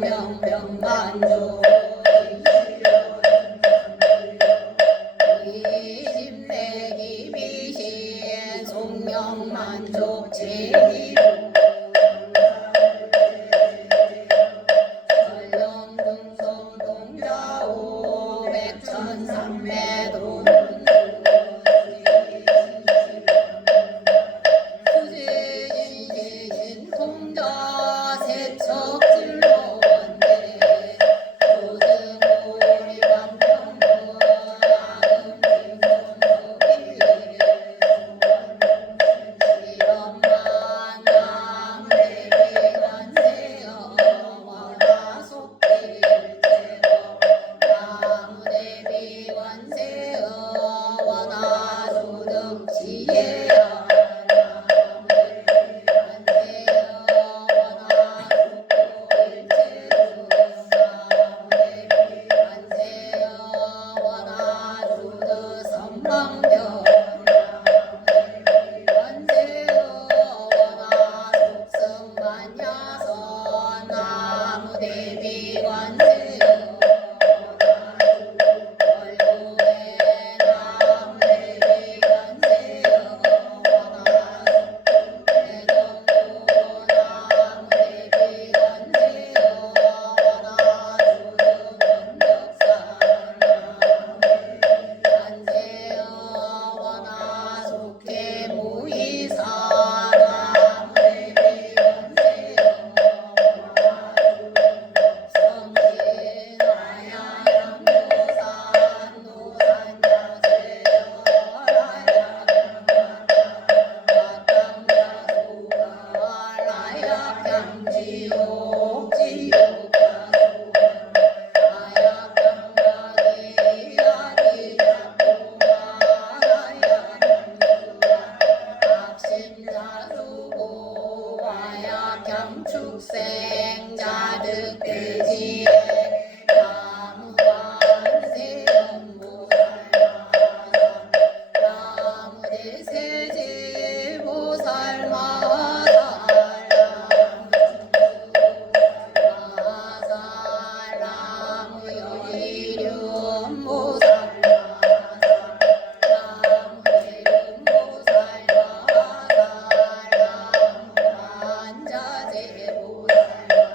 명명만족 이집내기비신 송명만족 제일 전령등성동자오 백천삼매도 수지진시신 통자 세척질로 원대 조승오리 방평도 아금징성소기 시엄만 남대비관세여 원하속길제거 나무대비관세여 원하소득지혜야 축생자득대지에 나무대세제보살마살나무여의륜모살마살나무대lum모살마살나무한자제보살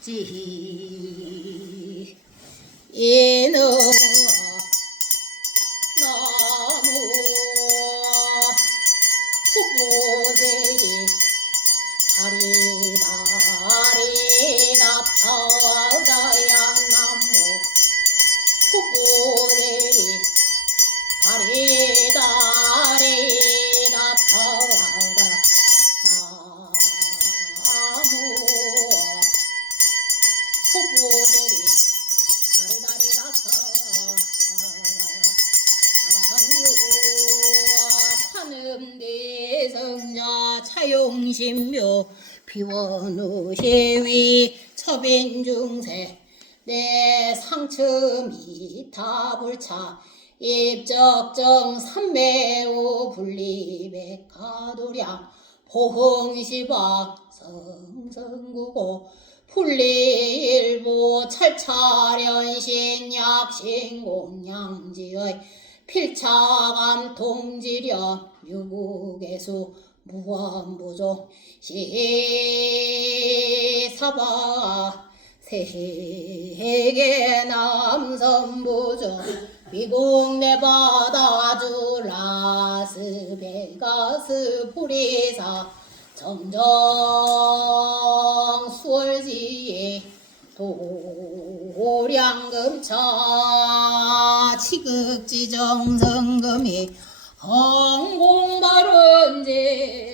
오처지 이는 나무 후보들이 다리다리가 터져야 나무 후보들이 다리다리가 터져 나무 비요 비원우시위 처빈 중세 내 상처미 타불차 입적정 삼매오 분리백화도량 보흥시박 성성구고 풀리일보 찰차련신 약신공양지의 필차감 통지련 유국예수 무한부종 시사바 세계 남선부종 미국내 바다주 라스베가스 프리사 정정 수월지에 도량금차 치극지정성금이 헌공바른제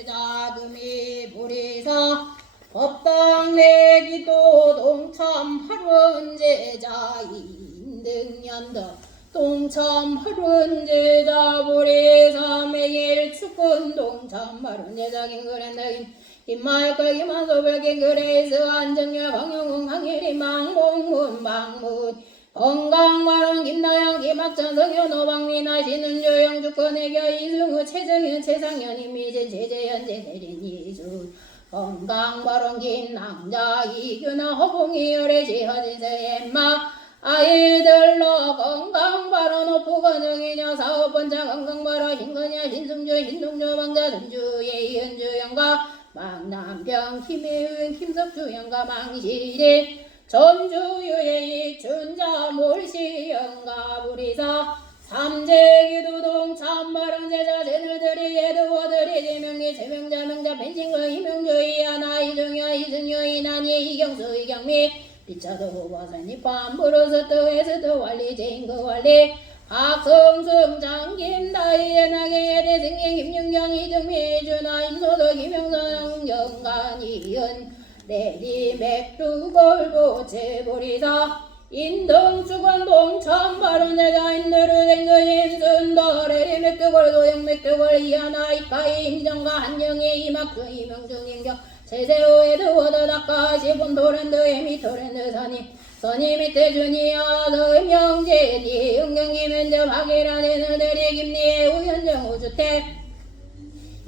자금이 보리사 법당내기도 동참하른제자 인등연덕 동참하른제자 보리사 매일 축근 동참하른제자 긴그랜다긴 김말걸 김한소별 긴그레이스 안정열 강영웅 항일이 망봉문 망문 건강만원 김나영 김학전 성현호 박민아 신은조 영주권 애교 이승우 최정현 최상현 이미진 제재현 제대린 이준 건강만원 김남자 이규나 허봉이 열애지 허진세 엠마 아이들로 건강바로 노포건영이녀 사업번장 건강바로 흰건야 신승주 신동조 방자 전주 예현주 영가 망남병 김혜은 김석주 영가 망시리 전주유예익 준자 몰시 영가 부리사 삼재기도동 참바른제자 제너들이 예두어들이 제명리 제명자 명자 벤싱거 이명주 이하나 이정여 이승여 이난이 이경수 이경미 비차도 와산이 빰부러서 떠에서도 완리 제인거 완리 박성승 장김 다이애나게 대승행 김윤경 이정미 준하 임소도 김영선 영간 이은 내리 맥두 걸고 제보리사 인동주관동 참바른내자 인들을 댕거임 순도레리 맥두 걸고 영맥두 걸 이하나 이카이 임정가 한영의 이마크 이명중 임경 세세오에드 워더닥가 시본토랜드 에미토랜드 선이 밑에 주니어 서명제니 응경기 면접 하기라는 너들이 김리에 우현정 우주택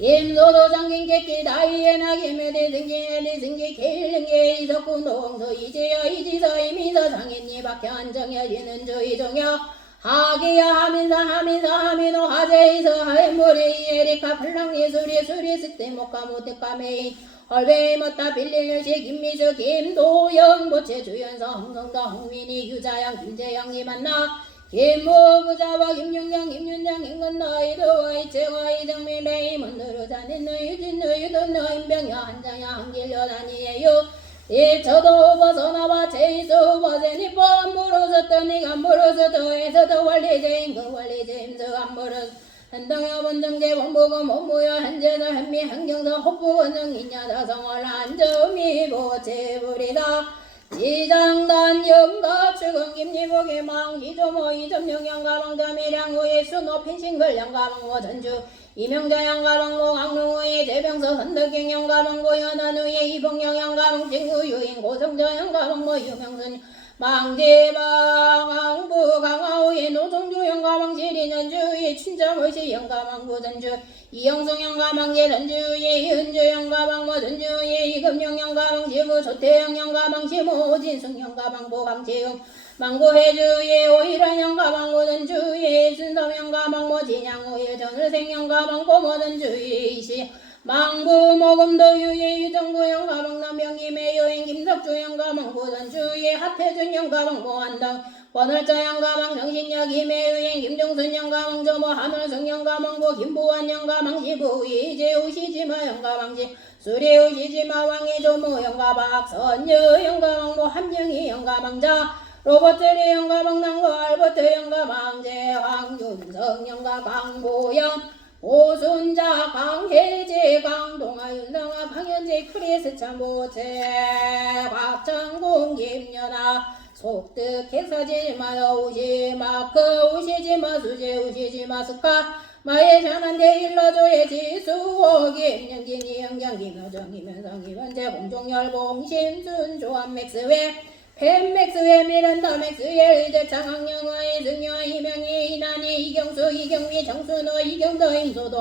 임소도 장긴 객기 다이애나 김에대 승기에대 승기 개일능계 이석군 동서 이제여 이지서 이미서 장인니 박현 정여지는 주의정여 하기야 하민사 하민호 하제이서 하엠모레 이에리카 플랑리 수리 스테 목가 모테카 메인 헐베이 못다 빌릴시 김미수 김도영 보채 주연서 홍성도 홍민희 유자영 김재영 이만나 김무부자와 김용영 김윤장 김건너 이도와 이채와 이정민 레이먼 누르자는 유진누 유돈누 임병여 한장여 한길여 다니에요 이쳐도 벗어나봐 제이수 버제니 뻔 물어섰더니 안 물어서도 에서도 원리제인 그 원리제임수 안 물어서 한동여 원정제 원보검 원무여 한제나 한미 한경서 호부원정 인야다 성월 한점이 보채부리다 지장단 영가 출근 김리복의 망 이조모 이점영 양가방 자미량 후의 수노 핀싱글 양가방모 전주 이명자 양가방모 강릉후의 대병서 선덕경 양가방고 연한후의 이봉영 양가방 진구 유인 고성저 양가방모 유명선 망제방 항부 강화후의 노성주 영가방 지리년주의 춘자물시 영가방부 전주 이영성 영가방제 전주의 현주 영가방모 전주의 이금영 영가방 지부 조태영 영가방 지모 오진승 영가방보 강채영 망고해주의 오일한 영가방모 전주의 순섬 영가방모 진양오일 전을생 영가방고 모전주의 이시 망부 모금도 유예 유정구 영가방 남병임의 여행 김석주 영가방 고전주의 하태준 영가방 모한당 권월자 영가방 정신력 임의 여행 김정순 영가방 저모 하늘성 영가방 고 김보환 영가방 지부 이재우 시지마 영가방지 수리우 시지마 왕이 조모 영가방 선여 영가방 모 함영희 영가방자 로버트리 영가방 남고 알버트 영가방제 황윤성 영가방 보영 오순자 강혜지 강동아 윤성아 방현지 크리스 참보채 곽창공 김연아 속득 행사지마 우시마 그 우시지마 수제 우시지마 스카 마의 샤난데 일러조의 지수호 김영진이 영장기 묘정이 면성이 현재 공종열공 심순 조합 맥스웨 펜맥스웨 미란다 맥스웰 이제 장학영의 승려 이명희 이난이 이경수 이경미 정순호 이경더 임소도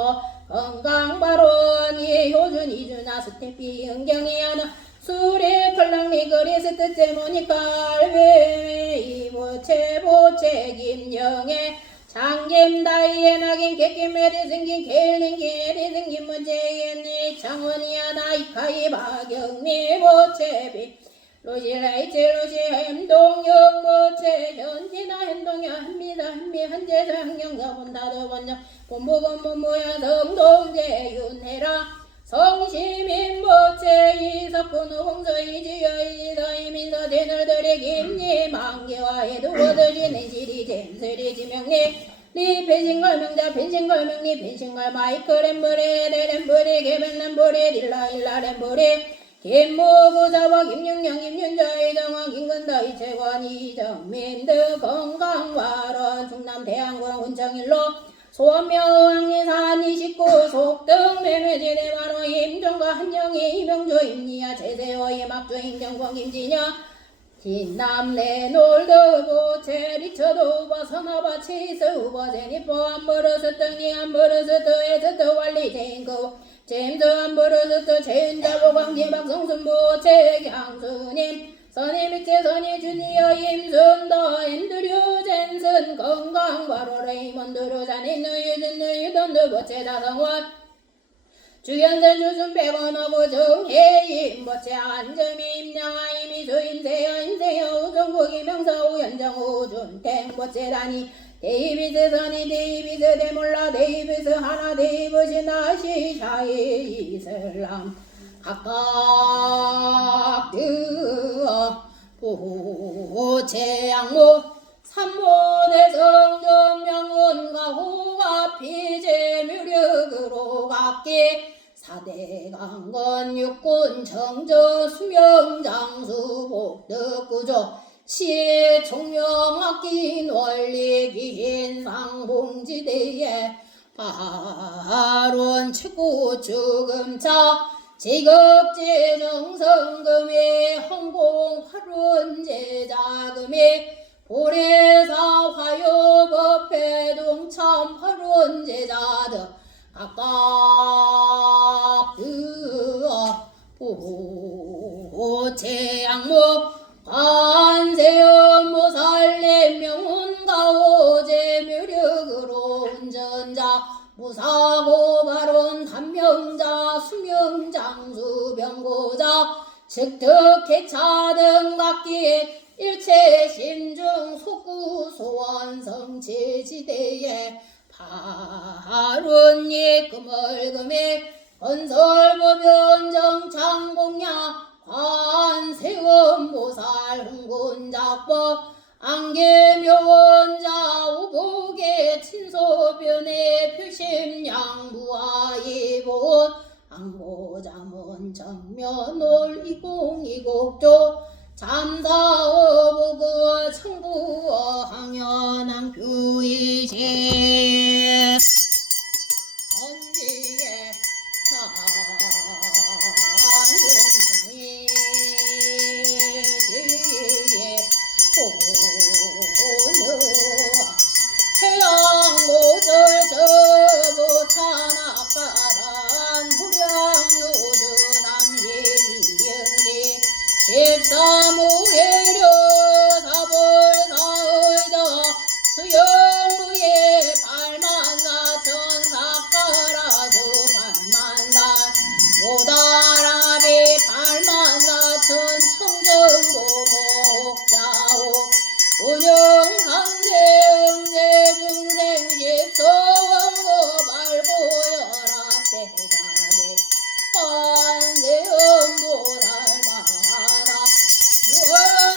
건강바론 이효준 이준아 스태피 은경이 하나 수리 펄랑리 그리스 뜻제 모니까 이보채 김영애 장김 다이에 낙인 개김메리 생긴 켈링게리 생긴 문제연이 장원이야 나이카이 박영미 보채비 로시라이체 로시 행동영 모채 현지나 행동야 한미다 한미 한제사 항영사 본다도 번영 본보건본모야 성동제 윤해라 성시민 모채 이석군 홍서 이지여 이서이민서 대널들의 김니 만개와에 두어드시는 시리 잼스리 지명리 리 펜싱걸 명자 펜싱걸 명리 펜싱걸 마이크 램브레 데램브레 개변램브레 딜라 램브레 김모부자와 김윤경 김윤자 이정원 김근다 이채관 이정민드 건강발원 충남 대안군 군청일로 소원명왕리산 29 속등 매매지대 바로 임종과 한정희 이명조 임니야 제세호 이막주 임경권 김진여 진남래 놀드보 체리처도 버서나바 치스 우버 제니포 안버러스 등이 안버러스 뜨에 스트 완리 제인크 제임스 안버러스 제인자보 광지 박성순보 최경수님 선임일체 선임 주니어 임순더 앤드류 젠슨 건강바로 레이먼드 루자닌 누유준 누유돈드 보체 다성원 주연선 주순 백원하고 정혜임 보체 안점이 임양아 이미수 임세여 임세여 우정국 이명서 우연정 우준탱 보체 다니 데이비스 선이 데이비스 데몰라 데이비스 하나 데이비스 나시 샤이 이슬람 각각 드어 보채양모 삼모대 성전 명운가 호가 피제묘력으로 각기 사대 강건 육군 정저 수명장수 복덕구조 시의 총명학기 원리 기인상봉지대에 발원 최고 주금차 제급제 정성금의 헌공 활운제 자금의 보례사 화요법회 동참 활운제자들 각각 드어 보채양목 관세음 모살렘 명운가오제 묘력으로 운전자 무사고 발언 단명자 수명장수 병고자 즉득개차 등 각기에 일체 신중 속구 소원 성체지대에 발운이 금얼금에 건설보변 정창공야 관세음 보살 흥군작법 안개묘원자 우복의 친소변의 표심양부하이본 ang모자문 정면올 2020조 잠사어보고 청부어 항연한 규이제 선지에 사은하니 뒤에 오늘 태양모들 저보 찬악가란 후량요주남 예리영리 십사무예려 사벌사의다 수영무예 발만사 천사가라수 발만사 모다라비 발만사 천청정고 목자오 운영상제 응제중생 십소원고 발고열악대자대 관세음보살마다 유언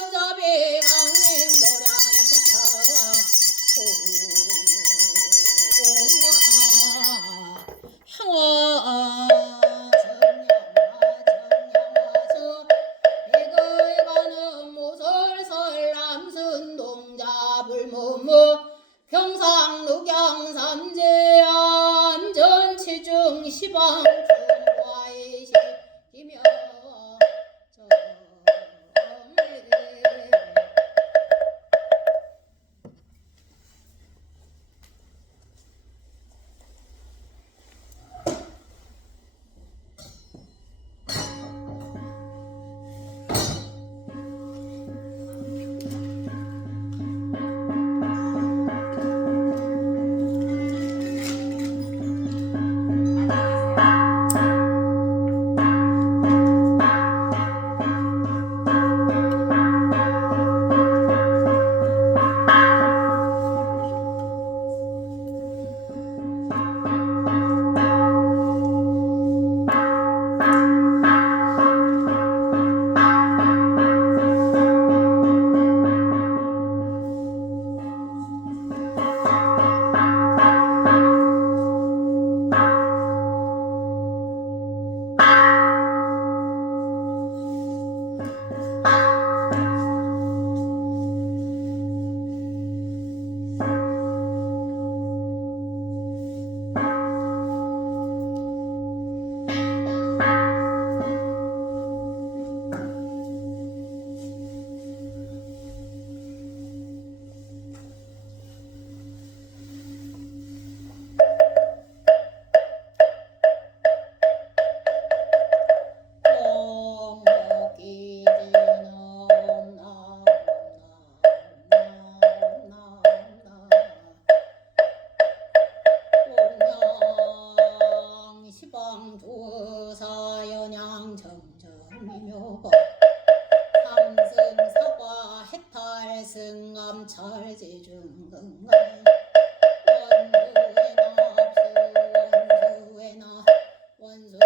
정점이묘 삼승 사과 해탈 승암 찰제중근간 원수에나 원수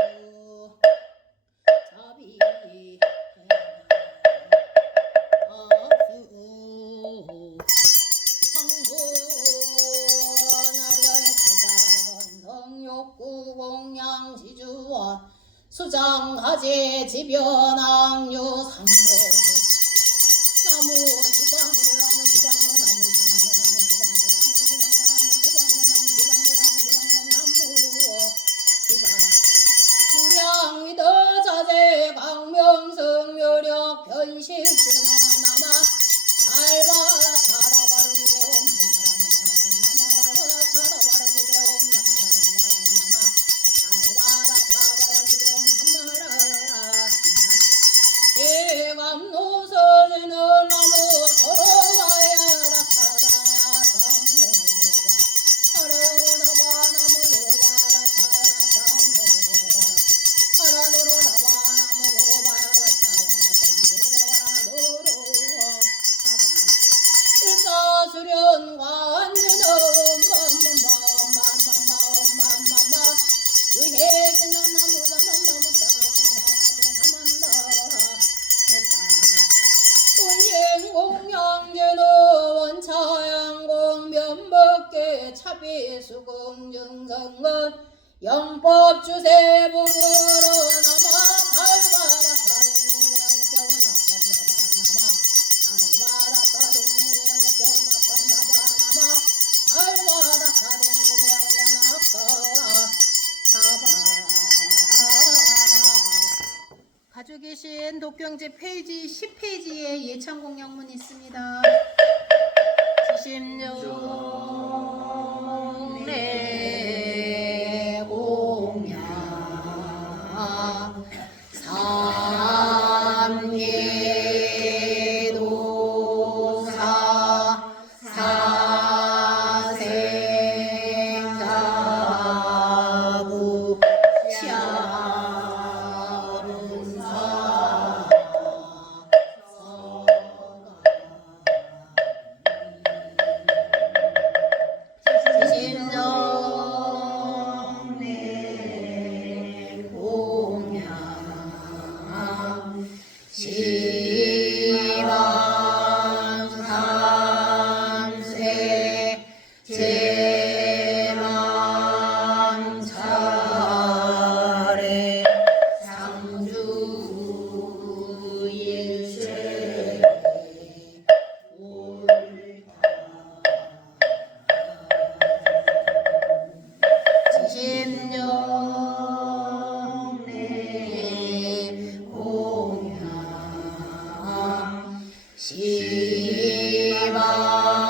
자비 압수 성욕구 공양지주원 수장가제 지변왕유 삼모주 나무 주방구 나무 주방구 나무 주방구 나무 주방구 나무 주방구 나무 주방구 나무 주방구 나무 주방 무량 위더자재 강명성 묘력 변실진화 남아 알바라 타라바르 제옴 감노서지는 나무 걸어가야 찾아야 땅내려가 하라노로 나와 나무로 봐야 찾아야 땅내려가 하라노로 나와 나무로 봐야 찾아야 땅내려가 가봐 일사수련과 안내는 맘맘맘맘맘맘맘맘 유해지는 나무라는 너무 공양제는 원차양공 면목계 차비수공증성은 영법주세 부부로 남아 달바라 타령이랑 경납한가바 남아 달바라 타령이랑 경납한가바 남아 달바라 타령이랑 경납한가바 가지고 계신 독경제 페이지 10페이지에 예찬 공양문 있습니다. 지심정례 공양 삼계도사 사생자부 시방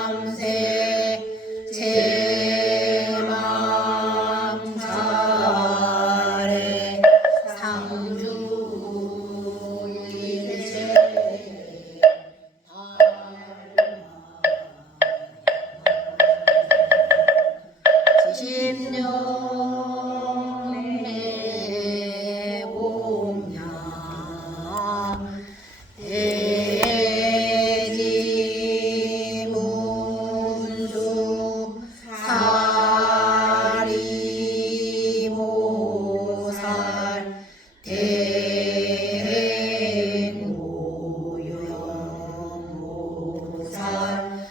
삼세 제망 차례 상주 일체 지심령내 공양 대지문수 사리모살 대행모용모살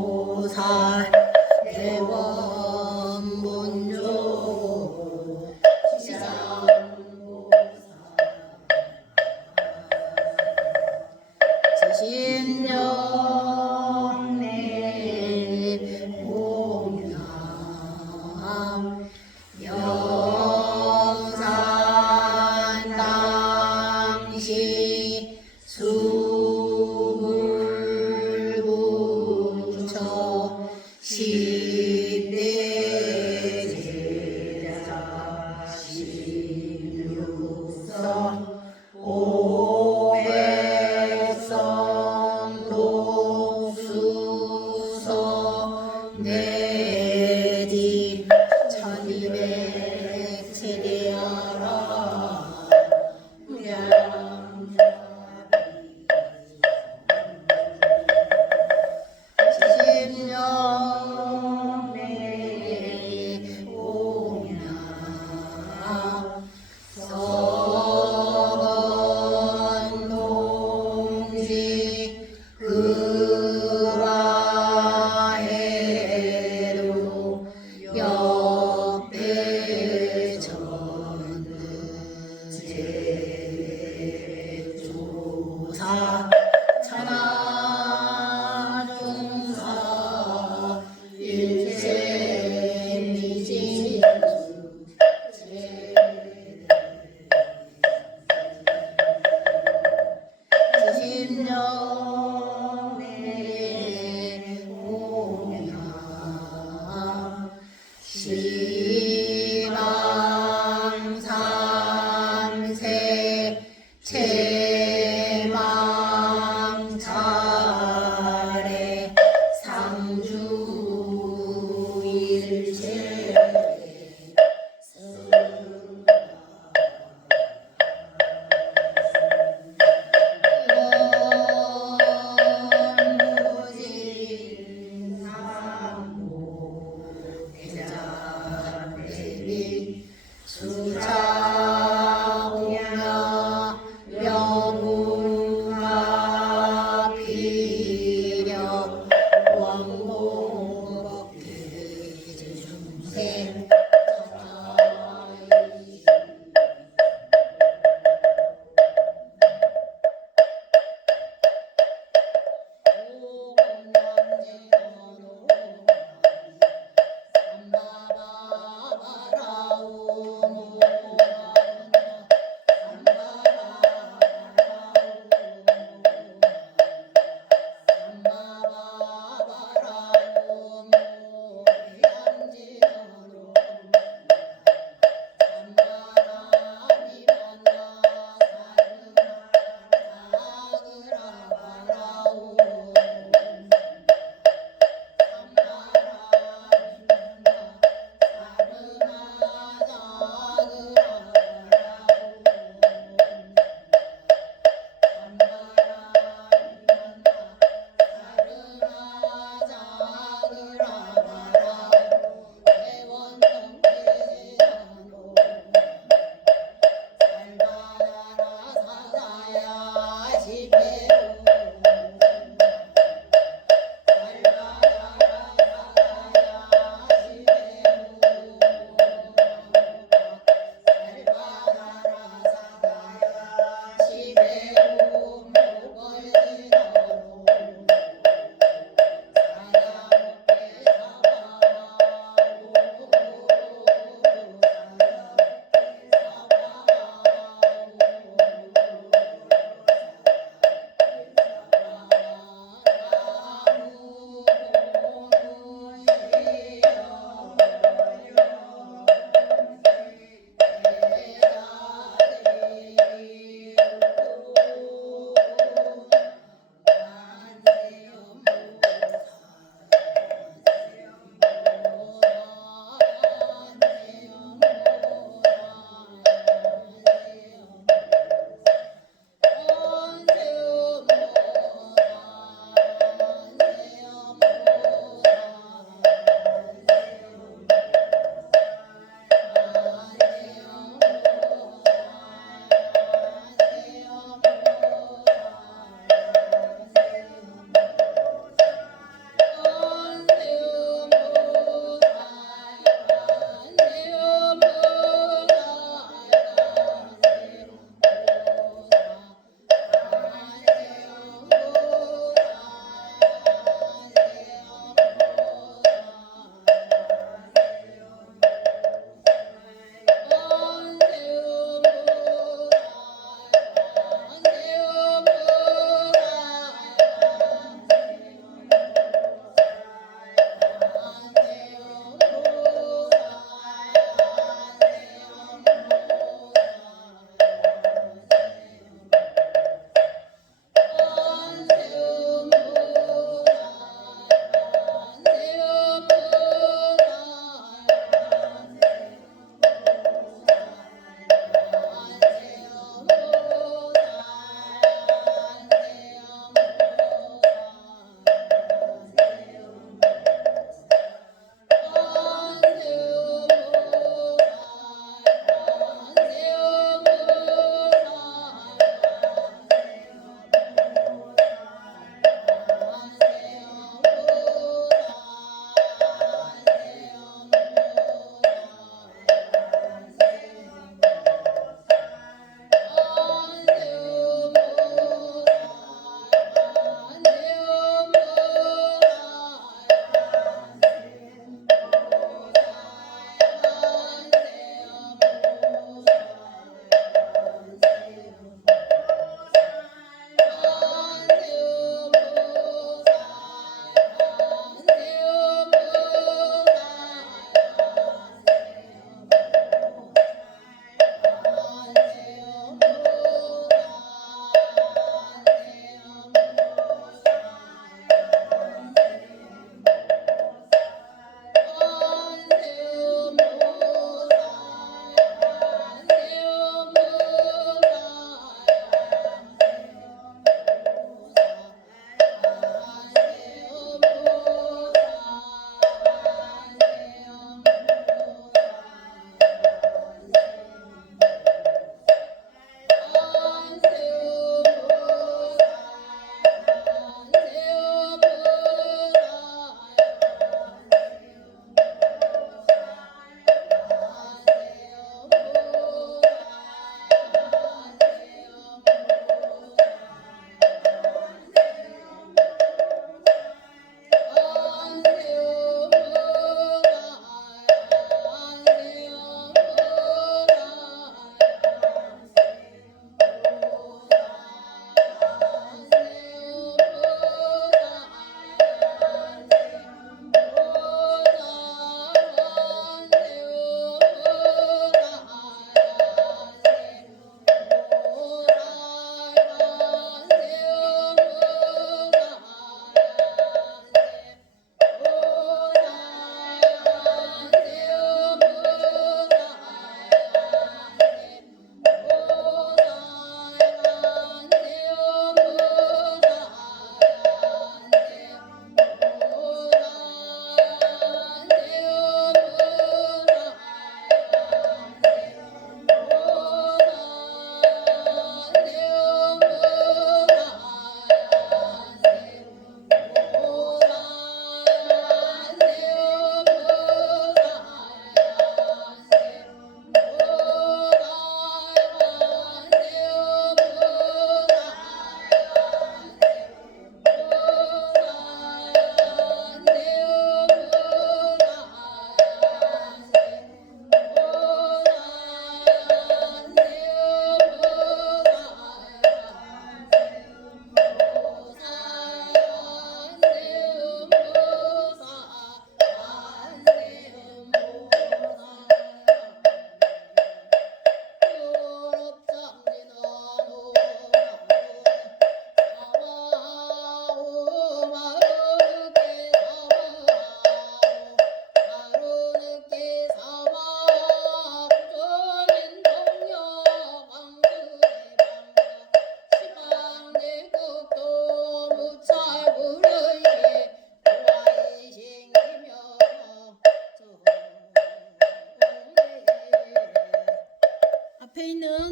대비관세음모살 대원문조 지신령내 공양 영산 당시 수불부처 시대 제자 신육성 오백성 독수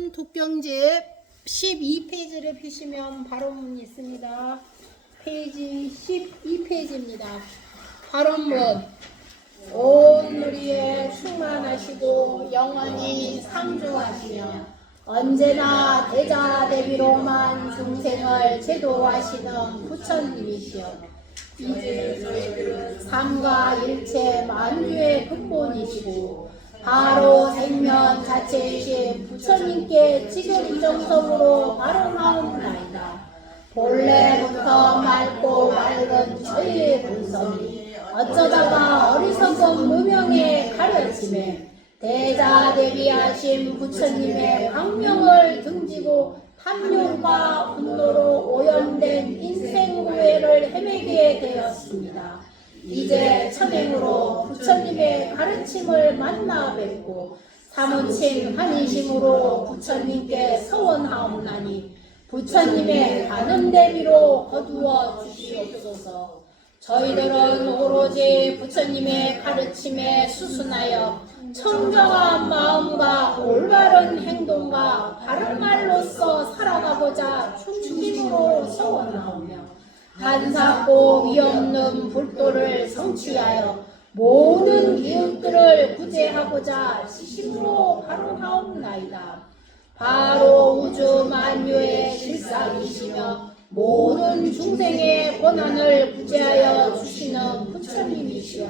있는 독경집 12페이지를 펴시면 발언문이 있습니다. 페이지 12페이지입니다. 발언문. 온 누리에 충만하시고 영원히 상주하시며 언제나 대자대비로만 중생을 제도하시는 부처님이시여, 이제 저희들은 삼가 일체 만유의 근본이시고 바로 생면 자체이신 부처님께 지결인정성으로 발언하옵나이다. 본래부터 맑고 맑은 저희의 본성이 어쩌다가 어리석은 무명에 가려짐에 대자대비하신 부처님의 광명을 등지고 탐욕과 분노로 오염된 인생고해를 헤매게 되었습니다. 이제 천행으로 부처님의 가르침을 만나 뵙고 사무친 한인심으로 부처님께 서원하옵나니 부처님의 가는 대비로 거두어 주시옵소서. 저희들은 오로지 부처님의 가르침에 수순하여 청정한 마음과 올바른 행동과 바른 말로써 살아가고자 충심으로 서원하오며 한사고 위없는 불도를 성취하여 모든 이웃들을 구제하고자 지심으로 발언하옵나이다. 바로 우주 만유의 실상이시며 모든 중생의 고난을 구제하여 주시는 부처님이시여,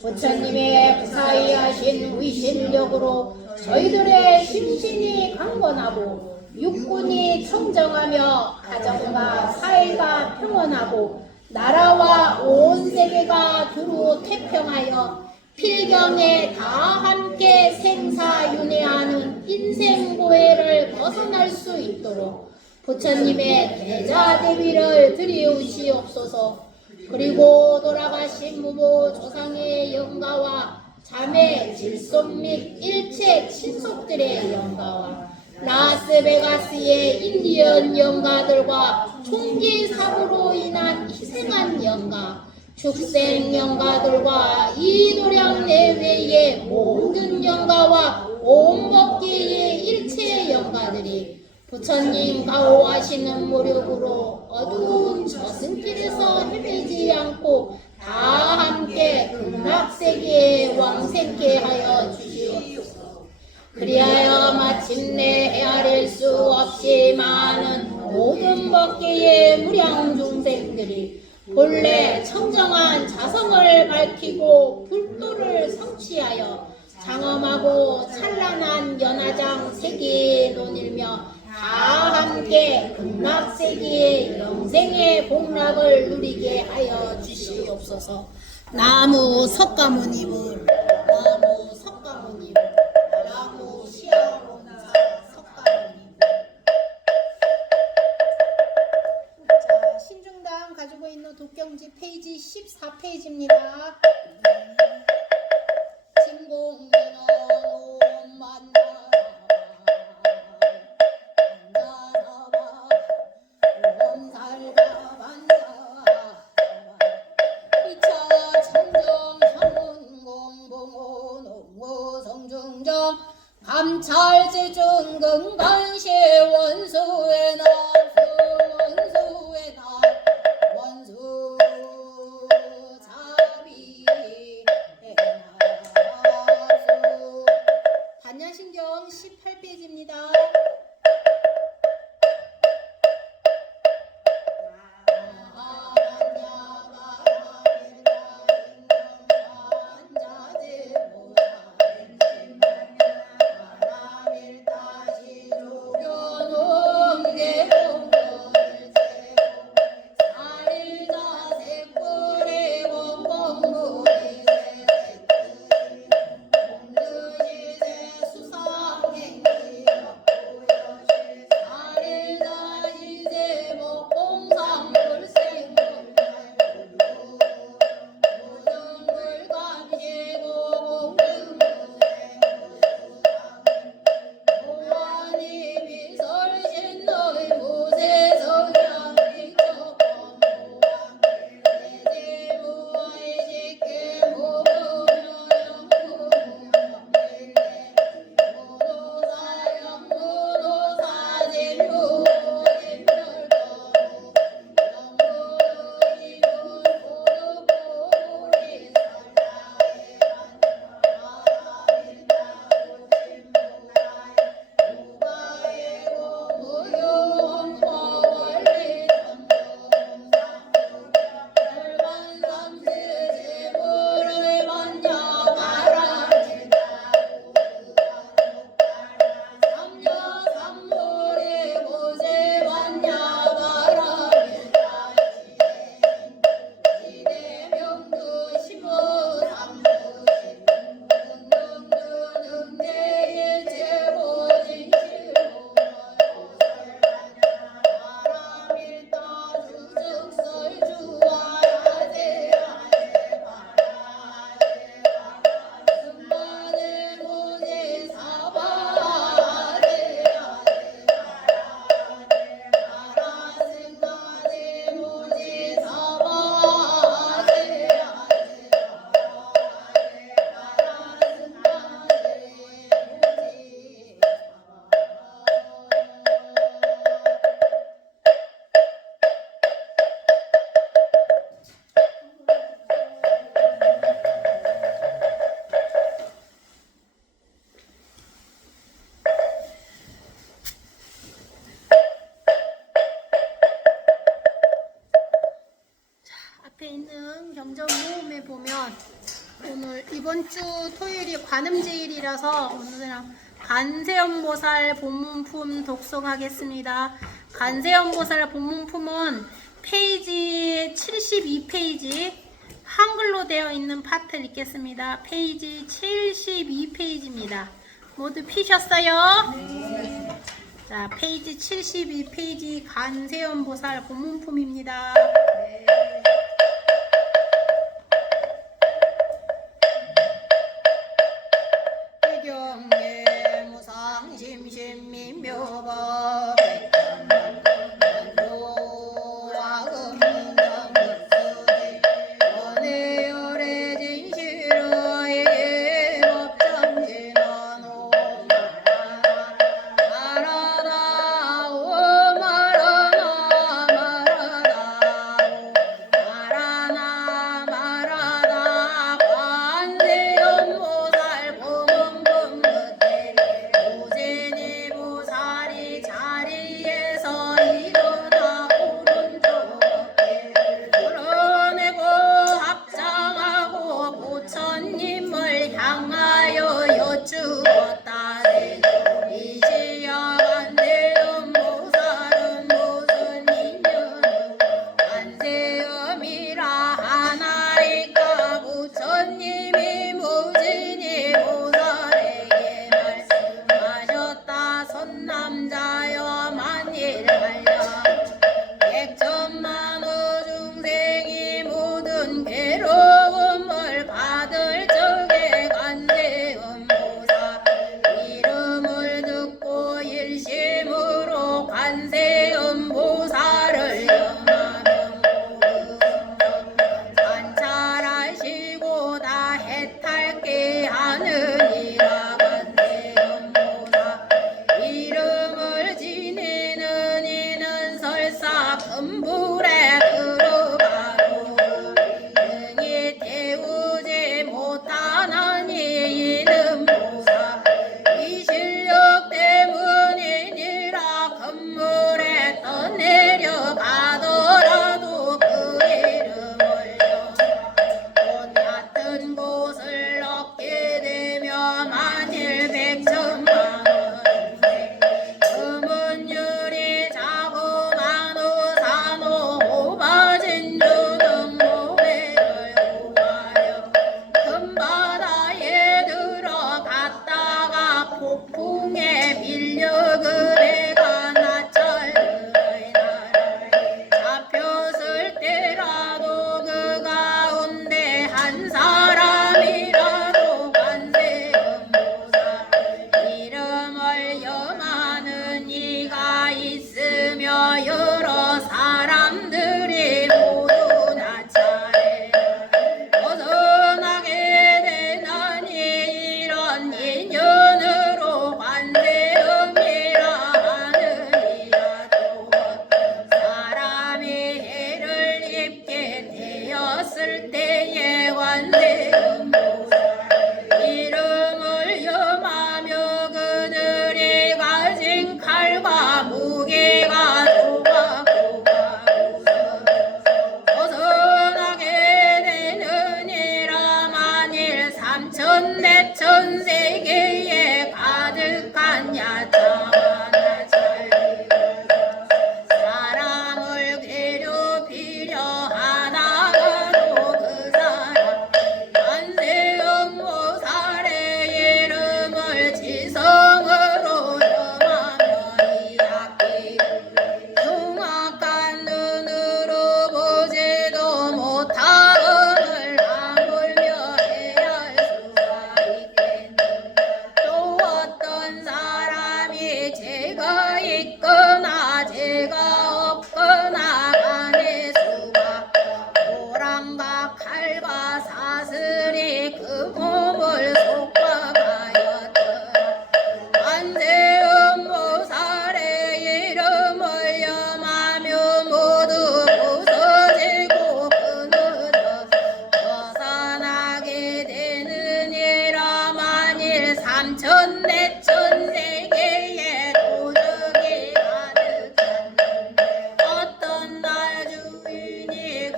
부처님의 무사히 하신 위신력으로 저희들의 심신이 강건하고 육군이 청정하며 가정과 사회가 평온하고 나라와 온 세계가 두루 태평하여 필경에 다 함께 생사윤회하는 인생고해를 벗어날 수 있도록 부처님의 대자대비를 드리우시옵소서. 그리고 돌아가신 무모 조상의 영가와 자매 질속 및 일체 친속들의 영가와 라스베가스의 인디언 영가들과 총기 사고로 인한 희생한 영가, 축생 영가들과 이도량 내외의 모든 영가와 온법계의 일체 영가들이 부처님 가호하시는 모력으로 어두운 저승길에서 헤매지 않고 다 함께 극락세계에 왕생케 하여 주시옵소서. 그리하여 마침내 헤아릴 수 없이 많은 모든 법계의 무량 중생들이 본래 청정한 자성을 밝히고 불도를 성취하여 장엄하고 찬란한 연화장 세계에 논일며 다 함께 극락세계의 영생의 복락을 누리게 하여 주시옵소서. 나무 석가모니불, 나무 석가모니불, 나무 시아몬사 석가모니불. 자, 신중당 가지고 있는 독경지 페이지 14페이지입니다. 진공민원 오만나 감찰제중 금관시 원수의 날 원수의 날 원수 자비의 나수. 반야신경 18페이지입니다. 오늘 이번 주 토요일이 관음제일이라서 오늘은 간세음보살 본문품 독송하겠습니다. 간세음보살 본문품은 페이지 72페이지 한글로 되어 있는 파트를 읽겠습니다. 페이지 72페이지입니다. 모두 피셨어요? 네. 자, 페이지 72페이지 간세음보살 본문품입니다. 네. 경계 무상 심심민묘법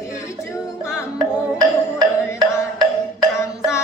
귀중한 보물을 가진 장사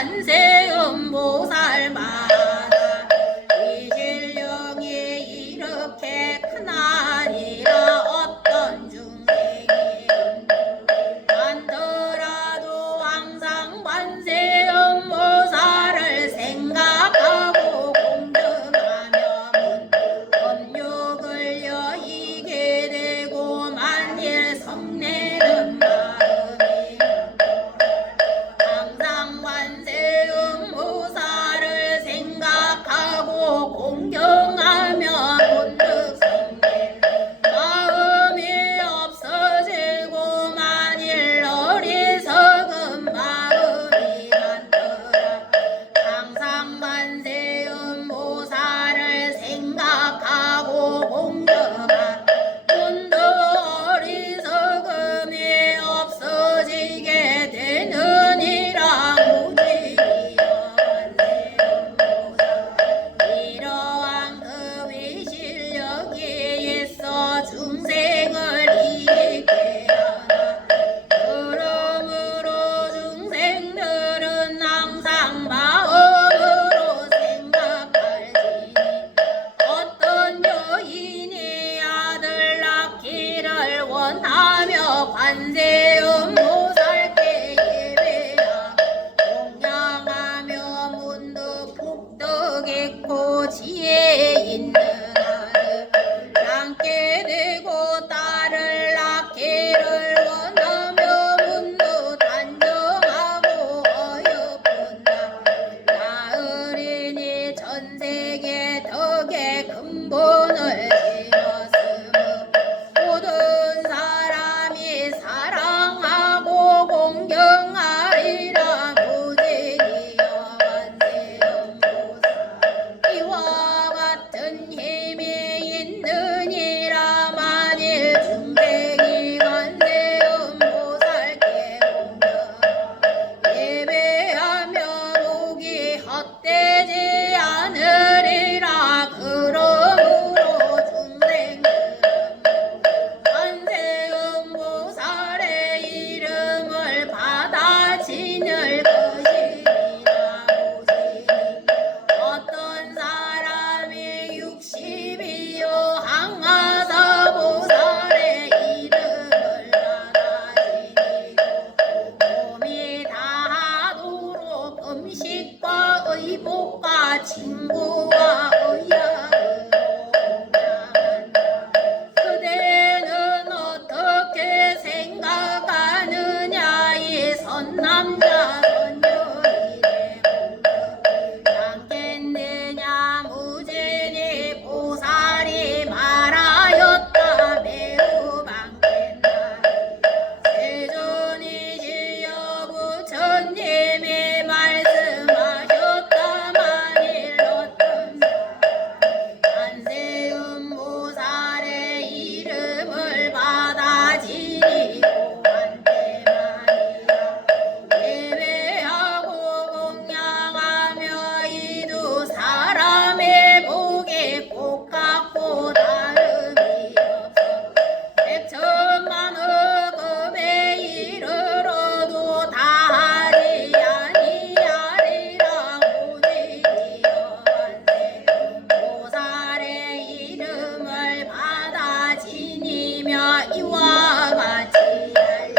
관세음보살마다 이 신령이 이렇게 크나니라. 어떤 중생이 많더라도 항상 관세음보살을 생각하고 공경하며 법욕을 여의게 되고 만일 성내는 마음이 항상 관세음보살을 생각하고 공경하며 본득 성내 마음이 없어지고 만일 어리석은 마음이 많더라. 항상 관세음보살을 생각하고 공경하 본득 어리석음이 없어지게 되느니라. 무지이여 관세음보살 이러한 그의 실력이 있어 중생을 이익게 하나. 그러므로 중생들은 항상 마음으로 생각할지니 어떤 여인이 아들 낳기를 원하며 관세음보살께 예배하고 공양하며 문득 복덕 있고 지혜 있는 아들 낳게 되고 딸을 낳기를 원하며 문득 단정하고 어여쁜다. 나으리니 전세계 덕의 근본을 지었으므 모든 사람이 사랑하고 공경하리라. 무지이여 관세음보살 이와 같은 힘이 있느니라. 만일 중생이 관세음보살께 공경 예배하며 목이 헛되지 않으리라. 그러므로 중생들은 관세음보살의 이름을 받아 지낼 것이니라. 무지이 어떤 사람이 60이요 항아사 보살의 이름을 받아 지니고 몸이 다하도록 음식과 의복과 친구와 의약으로 공양한다. 그대는 어떻게 생각하느냐. 이 선남자 선녀일의 공덕 않겠느냐. 무진이 보살이 말하였다. 매우 많겠나. 세존이시여 부처님이 말씀하셨다. 만일 어떤 관세음보살의 이름을 받아 지니고 한때만이라 예배하고 공양하며 이두 사람의 복이 똑같고 다름이 없어 백천만 흑음에 이르러도 다하지 아니하리라. 무지이여 관세음보살의 이름을 받아 지니며 이와 같이 하려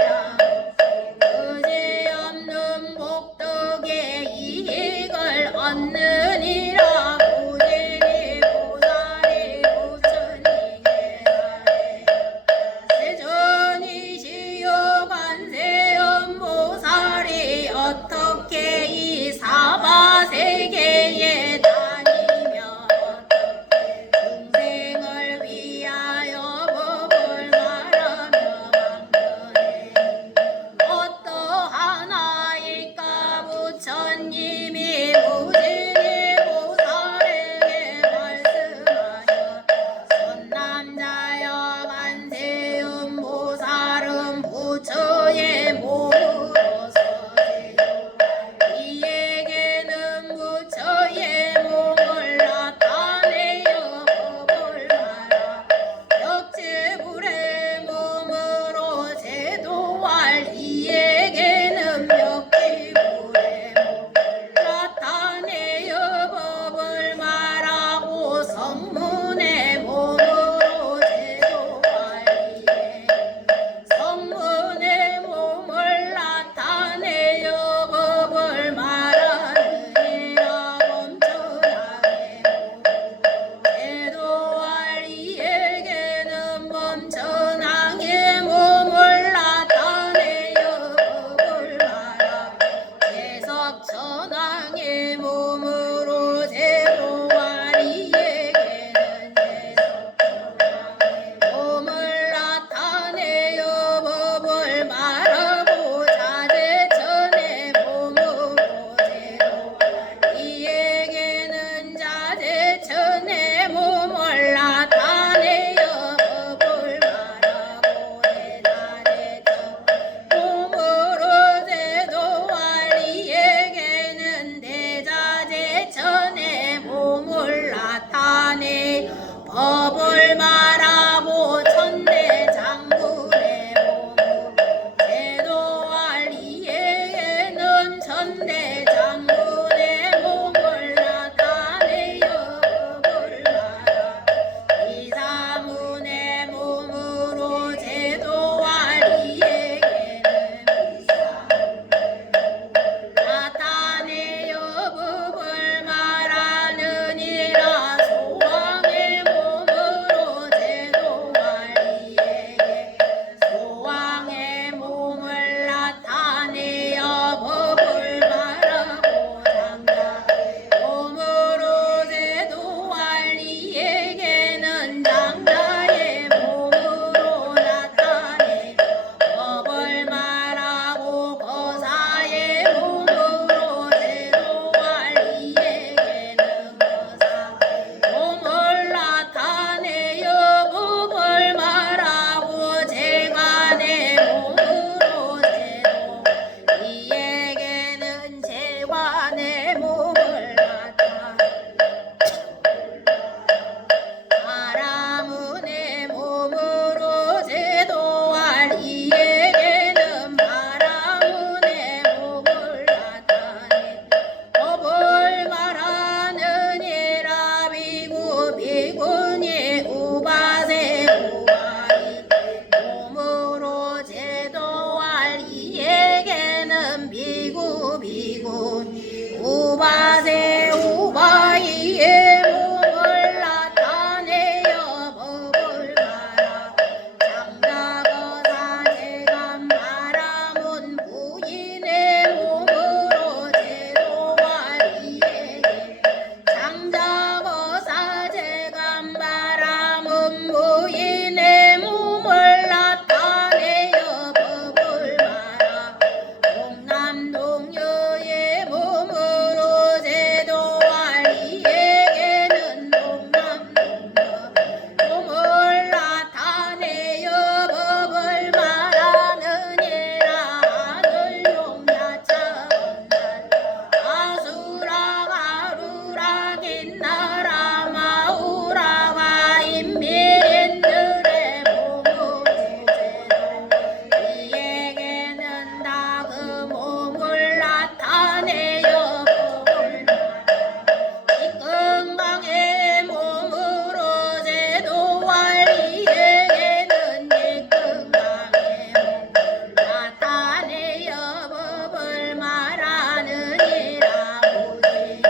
그지없는 복덕의 이익을 얻느니라. 무지이 보살이 부처님께 하래. 세존이시여 관세음보살이 어떻게 이 사바세계에 다니며 어떻게 중생을 위하여 법을 말하며 방문해 어떠하나이까. 부처님이 무지이 보살에게 말씀하셨 선남자여 관세음보살은 부처의 몸으로서 이에게는 부처의 법이군 우바세 우바이의 몸을 나타내어 법을 말하 장자거사 제감 바라문 부인의 몸으로 제도와리에게 장자거사 제감 바라문 부인의 몸을 나타내어 법을 말하 동남동녀의 몸으로 제도와리에게는 동남동녀 몸을 나타내어 법을 말하느니라 하늘 용야차원날 아수라가 루라긴나라 마우라가 인민들의 몸으로 제도 이에게는 다 그 몸을 나타내어 법을 이 건강의 몸으로 제도와리에게는 이 건강의 몸을 나타내어 법을 말하느니라 보지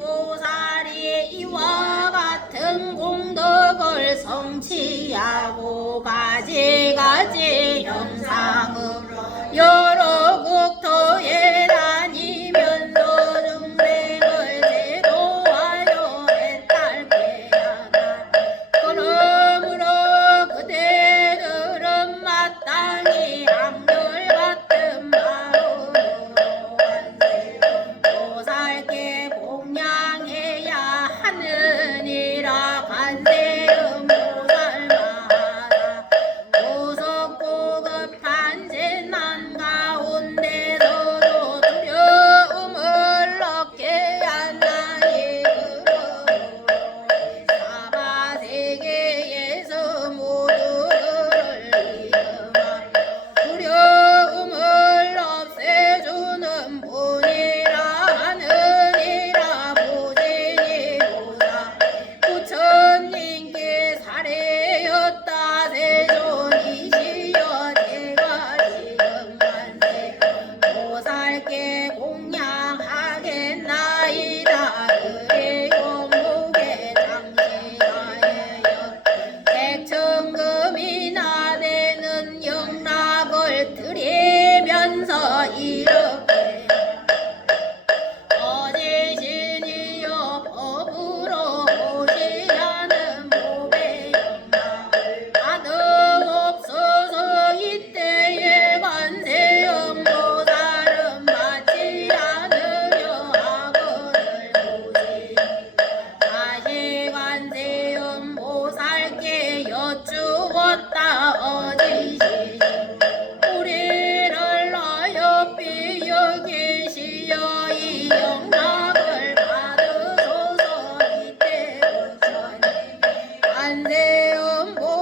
관세음보살이 이와 같은 공덕을 성취하고 가지가지 형상으로 여러 국토에 다니면서 중생을 제도하여 애탈케 하나 그러므로 그대들은 마땅히 한결같은 마음으로 관세음보살께 공양해야 하느니라 관세음보살마다 고석고급한 재난 가운데서도 두려움을 얻게 하나니 그러므로 사바세계에서 모두를 이름하여 두려움을 없애주는 분이라 하느니라 보지니 보사 부처님께 사례였다 세존이시여 제가 지금 만세 보살께 공양하겠나이다 그리고 무게 장시하여 백천금이나 되는 영락을 드리면서 이렇게 어지신이여 법으로 오시하는 몸의 영락 가득없어서 이때에 관세음보살은 받지 않으려 하거늘 보지 다시 관세음보살께 여쭈었다 어지시니 우리를 어여삐 여기시여 이 영락을 받으소서 이때 부처님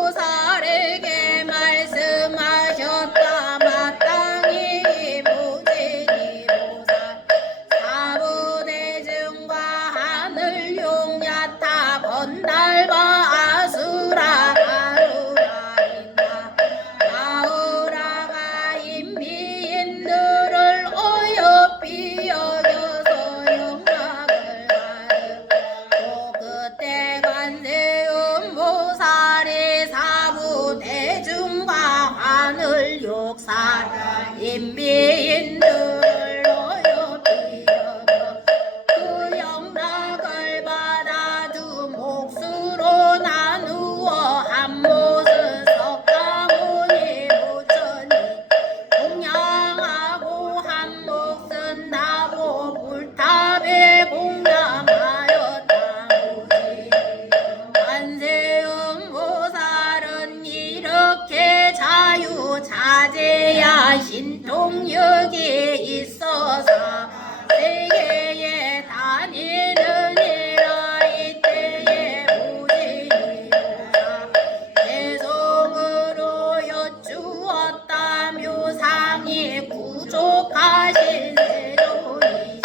관세음보살에게 말씀하셨다 마땅히 무진이 보살 사부대중과 하늘용야타 건달과 아수라 가루라인다 마우라가 인민들을 어여삐 여겨서 영락을 하르고 그때 관세음보살이 사부대중과 하늘욕사 인민들을 어여삐 여겨 그 영락을 받아 두 몫으로 나누어 한 몫은 석가모니 부처님 공양하고 한 몫은 나보 불탑에 공양하였다 보지 관세음보살은 이렇게 자유자재야 신통력이 있어서 세계에 다니느니라 이때에 무진이 보사 대성으로 여쭈었다 묘상이 부족하신 세존이시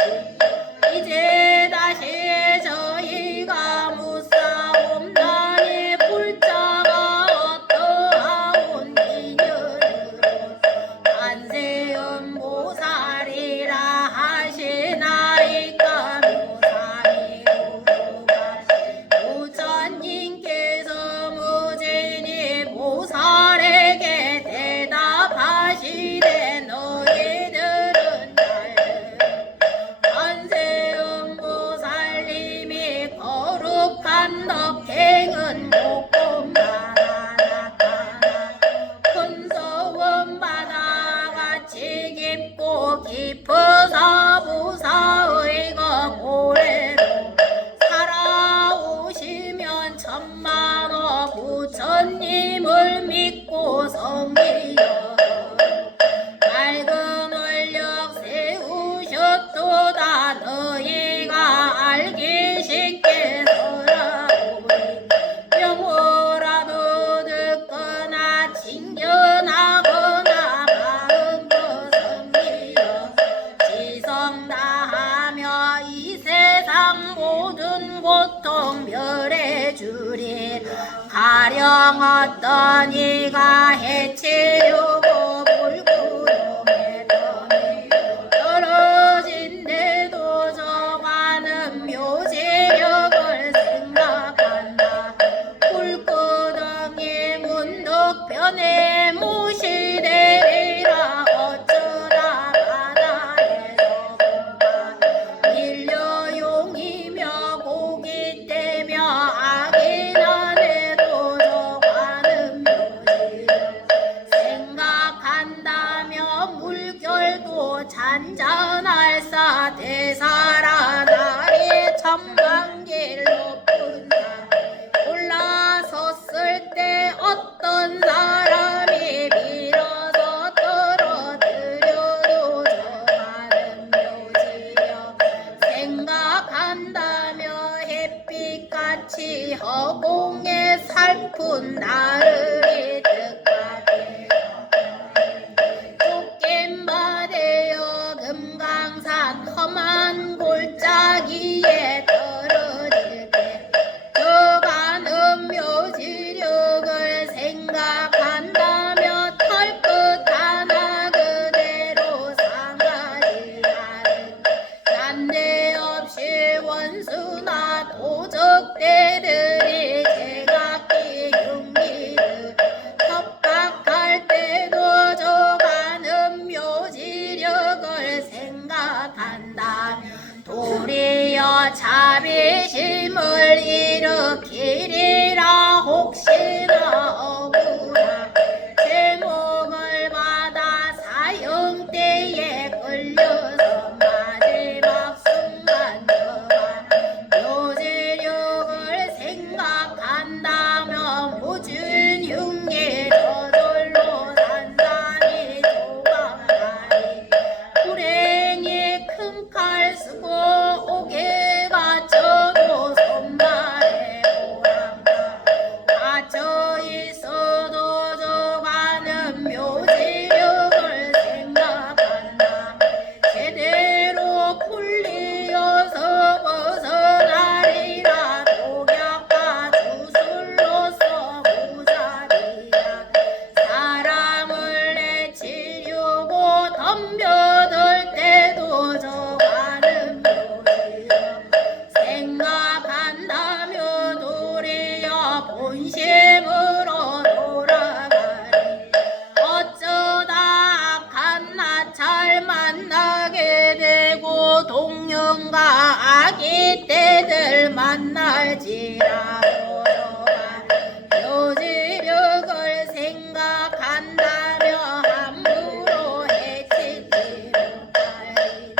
이제 다시 저희가 묻사옵나니 불자가 어떠하온 인연으로 관세음보살 용이여 맑은 원력 세우셨도다 너희가 알기 쉽게 서라오니 명호라도 듣거나 칭견하거나 마음껏섬기여 지성다하며 이 세상 모든 고통 멸해주리 가령 어떤 이가 해치려고 불구름에 떨어진데도 저가는 묘지력을 생각한다 불구덩이 문득편에 무시되리라 어쩌다 바다에서 본다 밀려용이며 고기 떼며 악이나 내도 저가는 묘지력 생각한다며 물결도 잔잔할사 대사라 날이 천만길 높은 산 올라섰을 때 어떤 사람이 밀어서 떨어뜨려도 저가는 묘지력 생각한다며 햇빛같이 허공에 살푼 나를 이득하게 쫓김바되어 금강산 험한 골짜기에 떨어질 때 저가는 묘지력을 생각한다며 털끝 하나 그대로 상하지 않은 난데없이 원수나 도적대들이 제각기 흉기를 협박할 때도 저가는 묘지력을 생각한다 도리어 자비심을 일으키리라 혹시나 억울한 제목을 받아 사형대에 끌려서 마지막 순간 저가 묘지력을 생각한다면 무진 흉기 저절로 산산이 조각나니 불행히 큰 칼 쓰고 옥에 갇혀도 손발에 오랑가 갇혀 있어도 저가는 묘지력을 생각한다 제대로 굴리어서 벗어나리라 독약과 주술로서 무자비야 사람을 내치려고 덤벼들 때도 저가는 묘지력 생각한다며 도리어 본심으로 돌아가리 어쩌다 악한 나찰 만나게 되고 동령과 아기 떼들 만날지라도 저가 묘지력을 생각한다며 함부로 해치지 못하리니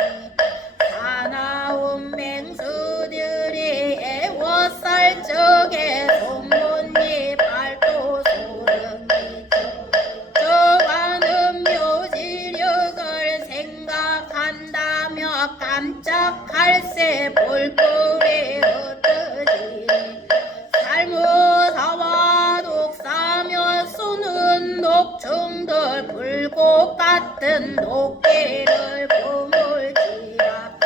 사나운 맹수들이 애워쌀 적에 송곳니 발도 소름끼쳐 저가는 묘지력을 생각한다며 깜짝 갈새 볼거리 흩어지니 살무사와 독사며 쏘는 독충들 불꽃 같은 도끼를 보물지라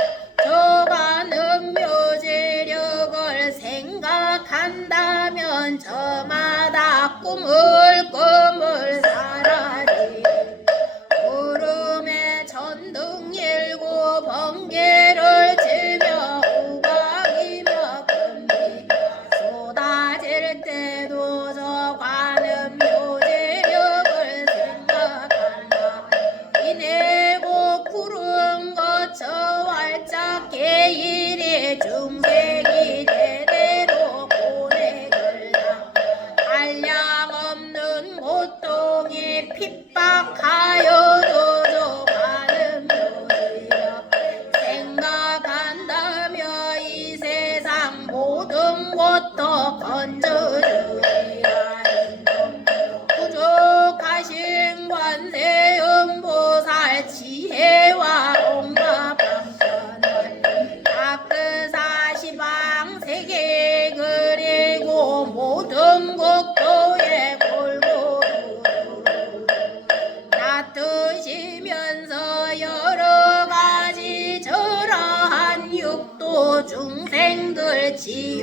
저가는 묘지력을 생각한다면 저마다 꾸물꾸물 사라지 구름에 전등 일고 번개를 치며 우박이며 금비 쏟아질 때도 저가는 묘지력을 생각한다 이내고 구름 거쳐 활짝 개일이 중생이 제대로 보내글다 한량없는 고통이 핍박하여도 저가는 묘지력 생각한다며 이 세상 모든 것도 건져주리라 부족하신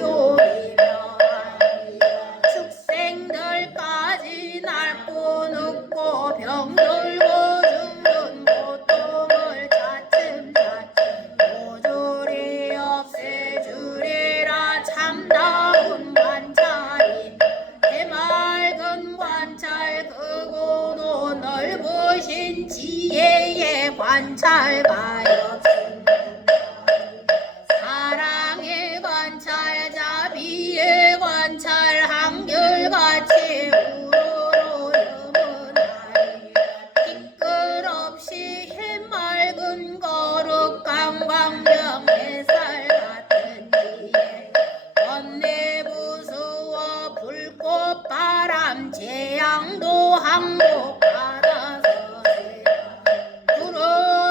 지옥이며 축생들까지 낡고 눕고 병들고 죽는 고통을 차츰차츰 모조리 없애주리라. 참다운 관찰이 해맑은 관찰 크고도 넓으신 지혜의 관찰가여 사랑의 관찰 자비의 관찰 한결같이 우러러 염원하리. 티끌없이 해맑은 거룩한 광명 햇살 같은 지혜 번뇌부수어 불꽃 바람 재앙도 항복받아서 두루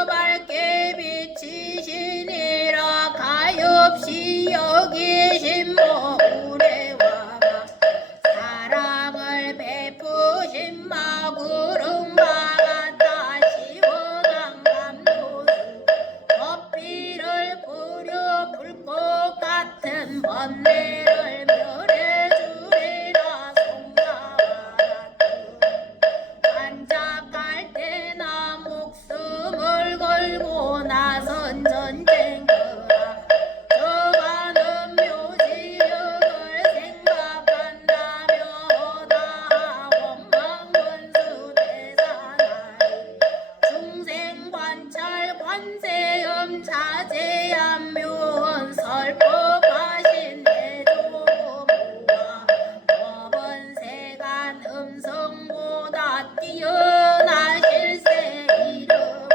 밝게 비치시니라. 가엾이 여기신 모래와가 사랑을 베푸신 마구름과 같다. 시원한 감도수 커피를 뿌려 불꽃 같은 번뇌를 멸해주리라. 송가와 같은 반짝할 때나 목숨을 걸고 나선 전쟁터라. 저가는 묘지역을 생각한다며 다 원망원수 대산하리. 중생관찰 관세음 자제한 묘원 설법하신 대조무와 법은 세간 음성보다 뛰어난 실세 이름으로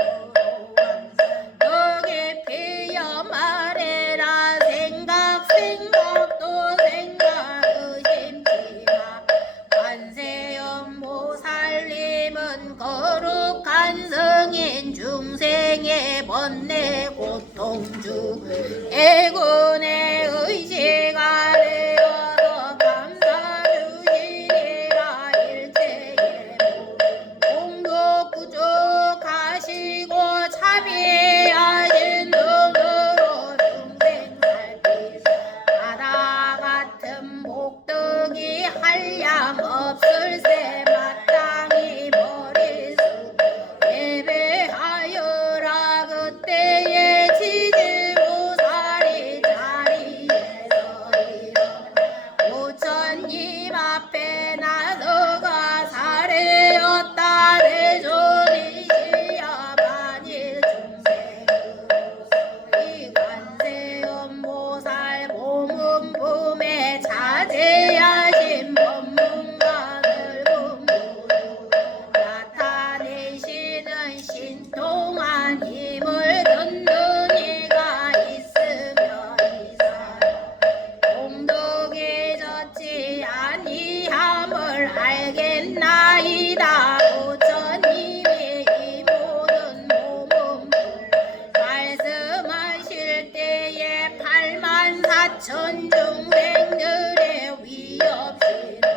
더 깊이 염하래라. 생각도 생각 의심치마 관세음보살님은 거룩한 성인 중생의 번뇌 고통주 애군의 의지가 되어서 감사주시리라. 일체의 공도 부족하시고 참여하신 눈으로 중생 살피 바다 같은 목덕이 한량 없을세. 마땅히 머리수 예배하여라. 그때의 지지보살이 자리에서 일어나 부처님 앞에 나서가 사례였다. 대존이시여 만일 중생으로서 이 관세음보살 몸은 품에 자제하신 법문과 넓은 무도 나타내시는 신통한 힘을 듣는 이가 있으며 이사 공덕에 젖지 아니함을 알겠나이다. 부처님이 이 모든 몸은 말씀하실 때에 84,000 중생들의 위협시로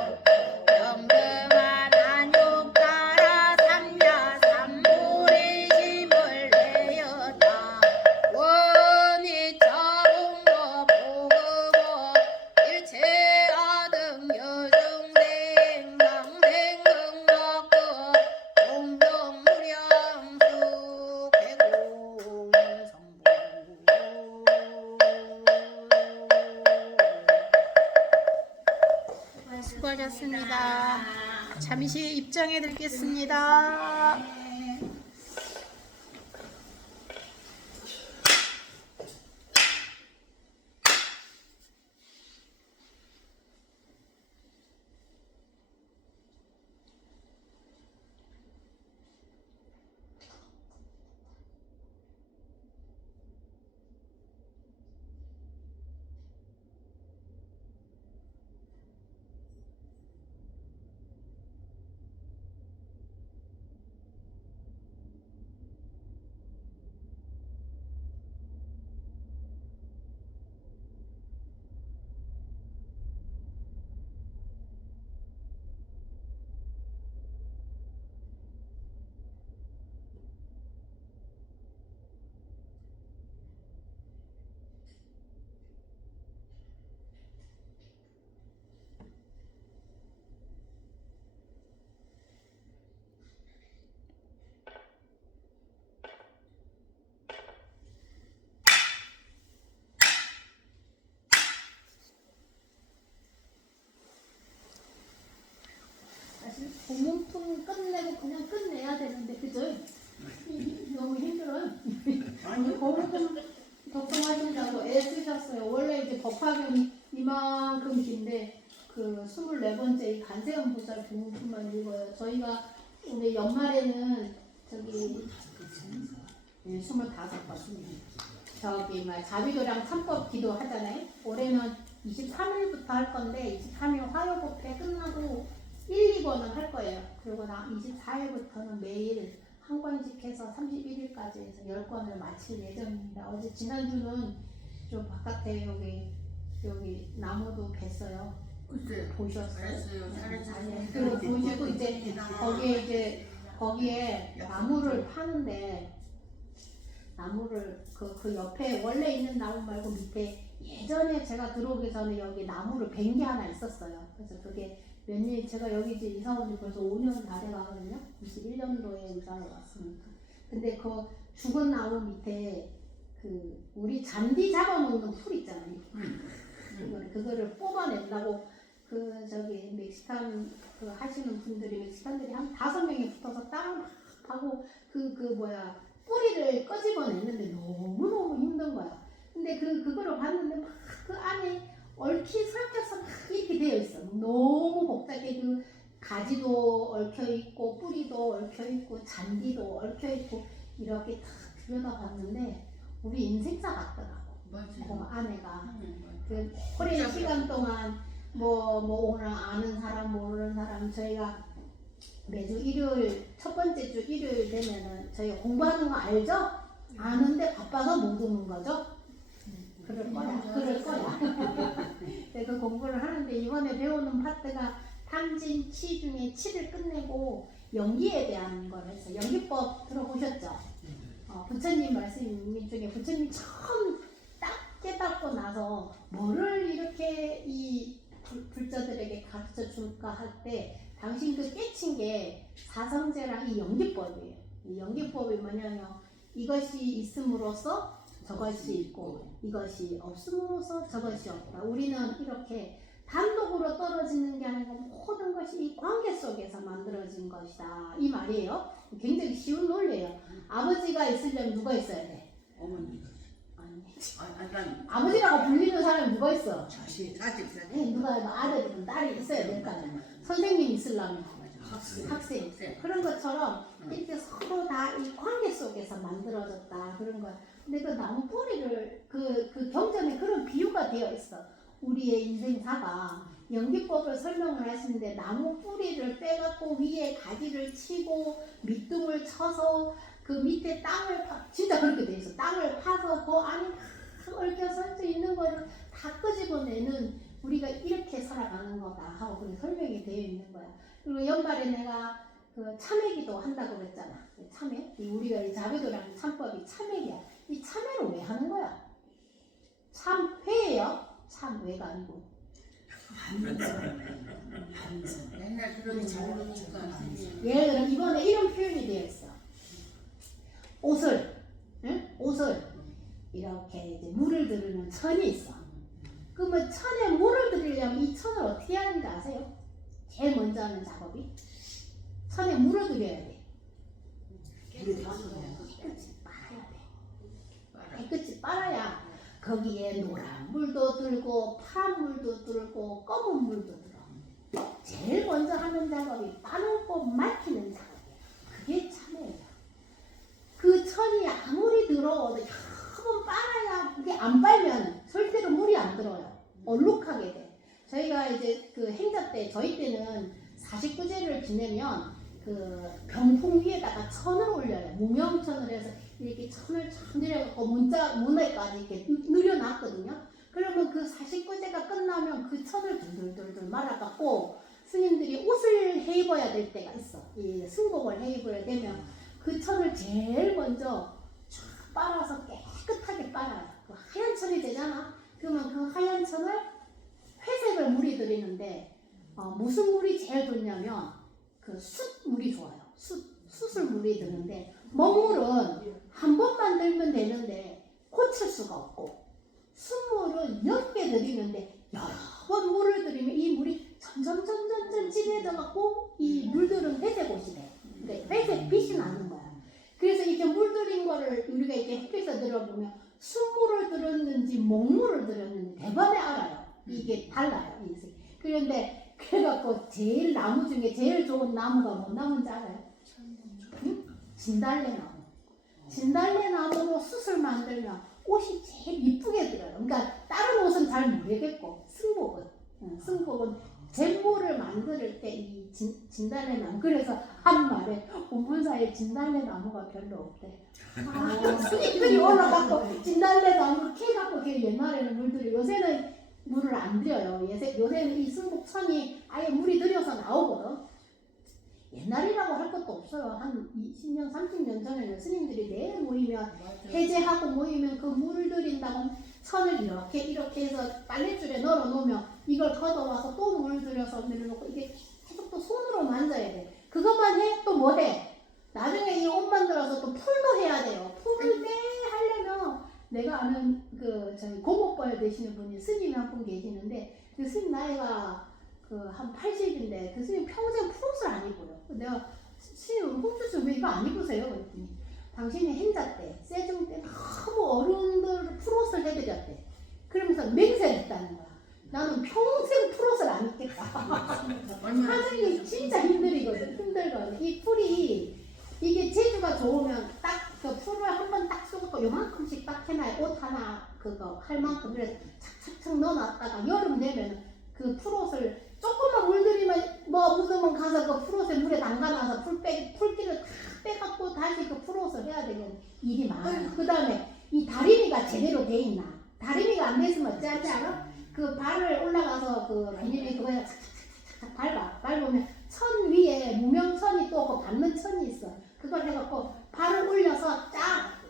영등한 한육 따라 삼야 삼불의 힘을 내었다. 원이 자공거 보급어 일체아등 여중생 당생극락급 공덕무량수 개공성부 수고하셨습니다. 잠시 입장해 드리겠습니다. 고문품 끝내고 그냥 끝내야 되는데 그죠? 너무 힘들어요. 아니 고문품 덕분하신다고 애쓰셨어요. 원래 이제 법화경이 이만큼 긴데 그 24번째 이 간세음 보살 고문품만 읽어요. 저희가 오늘 연말에는 저기 25번 저기 막 자비도량 참법 기도 하잖아요. 올해는 23일부터 할 건데 23일 화요법회 끝나고 1, 2번은 할 거예요. 그리고 나 24일부터는 매일 한 권씩 해서 31일까지 해서 10권을 마칠 예정입니다. 어제 지난주는 좀 바깥에 여기 나무도 뱄어요. 그때 보셨어요? 알았어요. 잘했어요. 아니, 그리고 보시고 이제 거기에 나무를 파는데 나무를 그 옆에 원래 있는 나무 말고 밑에 예전에 제가 들어오기 전에 여기 나무를 벤 게 하나 있었어요. 그래서 그게 몇 년, 제가 여기 이제 이사 온 지 벌써 5년 다 돼가거든요. 21년도에 이사를 왔으니까. 근데 그 죽은 나무 밑에 그 우리 잔디 잡아먹는 풀 있잖아요. 그거를 뽑아낸다고 그 저기 멕시칸 그 하시는 분들이 멕시칸들이 한 5명이 붙어서 땅을 막 파고 그 뿌리를 끄집어내는데 너무너무 힘든 거야. 근데 그거를 봤는데 막 그 안에 얽히 설켜서 막 이렇게 되어 있어. 너무 복잡해. 그 가지도 얽혀 있고 뿌리도 얽혀 있고 잔디도 얽혀 있고 이렇게 다 들여다봤는데 우리 인생사 같더라고. 그 안에가 그 오랜 시간 동안 뭐 오늘 아는 사람 모르는 사람 저희가 매주 일요일 첫 번째 주 일요일 되면은 저희가 공부하는 거 알죠? 아는데 바빠서 못 오는 거죠? 그럴 거야. 그 공부를 하는데 이번에 배우는 파트가 탐진 치 중에 치를 끝내고 연기에 대한 걸 했어요. 연기법 들어보셨죠? 부처님 말씀 중에 부처님 처음 딱 깨닫고 나서 뭐를 이렇게 이 불자들에게 가르쳐 줄까 할 때 당신 그 깨친 게 사성제랑 이 연기법이에요. 이 연기법이 뭐냐면 이것이 있음으로써 저것이 있고 이것이 없음으로써 저것이 없다. 우리는 이렇게 단독으로 떨어지는 게 아니고 모든 것이 이 관계 속에서 만들어진 것이다. 이 말이에요. 굉장히 쉬운 논리예요. 아버지가 있으려면 누가 있어야 돼? 어머니. 아니. 난 아버지라고 불리는 사람이 누가 있어? 자식. 누가 아들이든 딸이 있어야 될 거 아니야. 선생님 있으려면 학생. 그런 것처럼 이렇게 서로 다 이 관계 속에서 만들어졌다. 그런 거야. 근데 그 나무 뿌리를 그 경전에 그런 비유가 되어 있어. 우리의 인생사가 연기법을 설명을 하시는데 나무 뿌리를 빼갖고 위에 가지를 치고 밑둥을 쳐서 그 밑에 땅을 진짜 그렇게 돼 있어. 땅을 파서 그 안에 막 얽혀 설져 있는 거를 다 끄집어내는 우리가 이렇게 살아가는 거다 하고 그렇게 설명이 되어 있는 거야. 그리고 연말에 내가 그 참회기도 한다고 그랬잖아. 참회. 우리가 이 자비도량 참법이 참회기야. 이 참회를 왜 하는 거야? 참회예요. 참회가 아니고. 맨날 그런 잘 모르니까. 예를 들어 이번에 이런 표현이 되어 있어. 옷을 이렇게 이제 물을 들이는 천이 있어. 그러면 천에 물을 들이려면 이 천을 어떻게 하는지 아세요? 제일 먼저 하는 작업이 천에 물을 들여야 돼. 깨끗이 빨아야 돼. 깨끗이 빨아야 거기에 노란 물도 들고 파란 물도 들고 검은 물도 들어. 제일 먼저 하는 작업이 빠놓고 막히는 작업이야. 그게 참회예요. 그 천이 아무리 들어도 여러 번 빨아야 그게 안 빨면 절대로 물이 안 들어요. 얼룩하게 돼. 저희가 이제 그 행자 때 저희 때는 49제를 지내면 그 병풍 위에다가 천을 올려요. 무명천을 해서 이렇게 천을 쫙 내려갖고 문에까지 이렇게 늘여놨거든요. 그러면 그 49제가 끝나면 그 천을 둘둘둘둘 말아갖고 스님들이 옷을 해 입어야 될 때가 있어. 이 승복을 해 입어야 되면 그 천을 제일 먼저 쫙 빨아서 깨끗하게 빨아요. 그 하얀 천이 되잖아. 그러면 그 하얀 천을 회색을 물이 들이는데 무슨 물이 제일 좋냐면 그 숯물이 좋아요. 숯을 물이 드는데 먹물은 한 번만 들면 되는데 고칠 수가 없고 숯물은 몇 개 들이는데 여러 번 물을 들이면 이 물이 점점 집에 진해져갖고 이 물들은 회색 옷이 돼. 그러니까 회색 빛이 나는 거야. 그래서 이렇게 물들인 거를 우리가 이렇게 햇빛에 들어보면 순물을 들었는지 먹물을 들었는지 대번에 알아요. 이게 달라요. 그런데 그래갖고 제일 나무 중에 제일 좋은 나무가 뭔 나무인지 알아요? 응? 진달래나무. 진달래나무로 숯을 만들면 옷이 제일 이쁘게 들어요. 그러니까 다른 옷은 잘 모르겠고 승복은 잼물을 만들 때 이 진달래나무. 그래서 한 말에 운분사에 진달래나무가 별로 없대. 스님들이 올라가고 진달래나무를 캐갖고 옛날에는 물들이 요새는 물을 안 들여요. 요새는 이 승복천이 아예 물이 들여서 나오거든. 옛날이라고 할 것도 없어요. 한 20년, 30년 전에는 스님들이 매일 모이면 해제하고 모이면 그 물을 들인다고 천을 이렇게 해서 빨랫줄에 널어 놓으면 이걸 걷어와서 또 물 들여서 내려놓고 이게 계속 또 손으로 만져야 돼. 그것만 해? 또 뭐 해? 나중에 이 옷 만들어서 또 풀도 해야 돼요. 풀을 하려면 내가 아는 저희 고목벌 되시는 분이 스님이 한 분 계시는데 그 스님 나이가 한 80인데 그 스님 평생 풀옷을 안 입어요. 내가 스님 홍주스 왜 이거 안 입으세요? 그랬더니 당신이 행자 때 세종 때 너무 어른들 풀옷을 해드렸대. 그러면서 맹세했다는 거야. 나는 평생 풀옷을 안 입겠다. 하늘이 진짜 힘들거든. 이 풀이 이게 재주가 좋으면 딱 그 풀을 한번 딱 쏘고 요만큼씩 딱 해놔요. 옷 하나 그거 할 만큼 그래서 착착착 넣어놨다가 여름 되면 그 풀옷을 조금만 물들이면 뭐 묻으면 가서 그 풀옷에 물에 담가놔서 풀기를 다 빼갖고 다시 그 풀옷을 해야 되는 일이 많아요. 그 다음에 이 다리미가 제대로 돼 있나? 다리미가 안 돼 있으면 어찌하지 않아? 그 발을 올라가서 그 비닐에 그거에 착착착착 밟으면 천 위에 무명천이 또 그 밟는 천이 있어. 그걸 해갖고 발을 올려서 쫙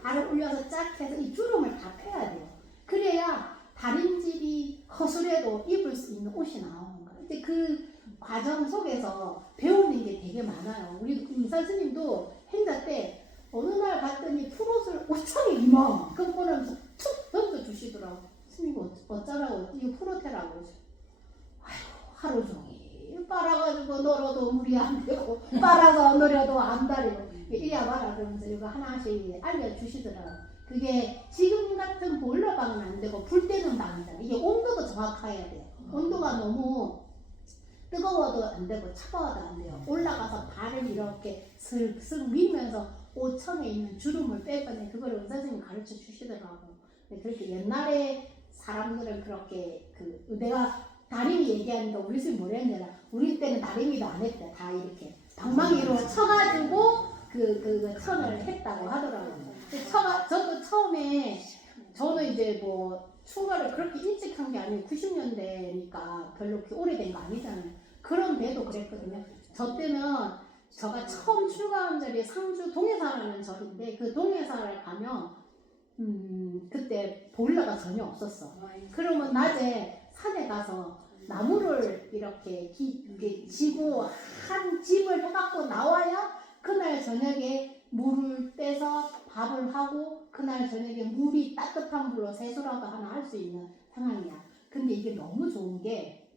해서 이 주름을 다 펴야 돼요. 그래야 다림질이 허술해도 입을 수 있는 옷이 나오는 거예요. 근데 그 과정 속에서 배우는 게 되게 많아요. 우리 임산 스님도 행자 때 어느 날 갔더니 풀옷을 5,000원 그거 보면서 툭 던져주시더라고. 스님 어쩌라고 이거 풀옷해라고. 아휴 하루 종일 빨아가지고 널어도 물이 안 되고 빨아서 널어도 안 달리고 이래야 봐라 그러면서 이거 하나씩 알려주시더라고. 그게 지금 같은 보일러방은 안 되고 불 때는 방이잖아. 이게 온도도 정확해야 돼요. 온도가 너무 뜨거워도 안 되고 차가워도 안 돼요. 올라가서 발을 이렇게 슬슬 밀면서 5천에 있는 주름을 빼거든요. 그걸 의사선생님이 가르쳐 주시더라고. 그렇게 옛날에 사람들은 그렇게 내가 다리미 얘기하니까 우리 집이 뭐라 했냐. 우리 때는 다리미도 안 했대. 다 이렇게 방망이로 쳐가지고 그 천을 했다고 하더라고요. 저도 처음에 저는 이제 뭐 출가를 그렇게 일찍 한 게 아니고 90년대니까 별로 그렇게 오래된 거 아니잖아요. 그런데도 그랬거든요. 저 때는 제가 처음 출가한 절이 상주 동해사라는 절인데 그 동해사를 가면 그때 보일러가 전혀 없었어. 그러면 낮에 산에 가서 나무를 이렇게 지고 한 집을 해갖고 나와야 그날 저녁에 물을 떼서 밥을 하고 그날 저녁에 물이 따뜻한 물로 세수라도 하나 할 수 있는 상황이야. 근데 이게 너무 좋은 게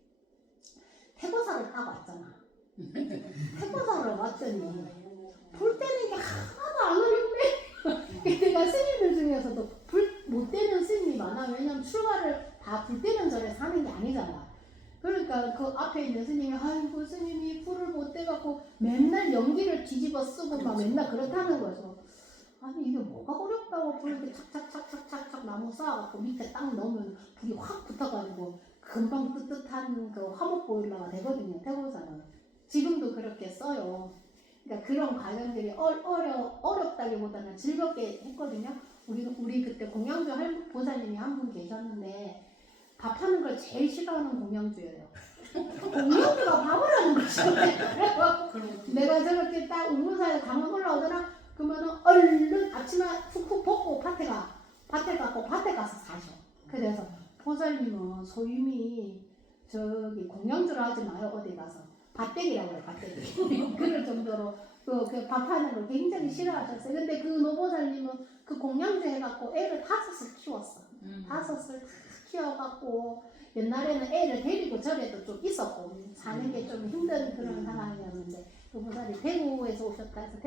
태고사를 타고 왔잖아. 태고사를 왔더니 불 때는 게 하나도 안 어렵네. 내가 스님들 중에서도 불 못 때는 스님이 많아. 왜냐면 출가를 다 불 때는 절에 사는 게 아니잖아. 그러니까 그 앞에 있는 스님이 아이고 스님이 불을 못 떼갖고 맨날 연기를 뒤집어 쓰고 막 맨날 그렇다는 거죠. 아니 이게 뭐가 어렵다고 불 이렇게 착착착착착착 나무 쌓아갖고 밑에 딱 넣으면 불이 확 붙어가지고 금방 뜨뜻한 그 화목 보일러가 되거든요. 태고사는 지금도 그렇게 써요. 그러니까 그런 과정들이 어렵다기보다는 즐겁게 했거든요. 우리 그때 공양주 보사님이 한 분 계셨는데 밥하는 걸 제일 싫어하는 공양주예요. 공양주가 밥을 하는 거죠. 내가 저렇게 딱 운문사에 가면 올라오더라. 그러면은 얼른 아침에 훅훅 벗고 밭에 가서 사셔. 그래서 보살님은 소임이 저기 공양주를 하지 마요. 어디 가서 밭대기라고 해요. 밭대기. 그럴 정도로 그 밥하는 걸 굉장히 싫어하셨어요. 근데 그 노보살님은 그 공양주 해갖고 애를 5을 키웠어. 5을 키워갖고 옛날에는 애를 데리고 절에도 좀 있었고 사는 게 좀 힘든 그런 상황이었는데 그 보살이 대구에서 오셨다 해서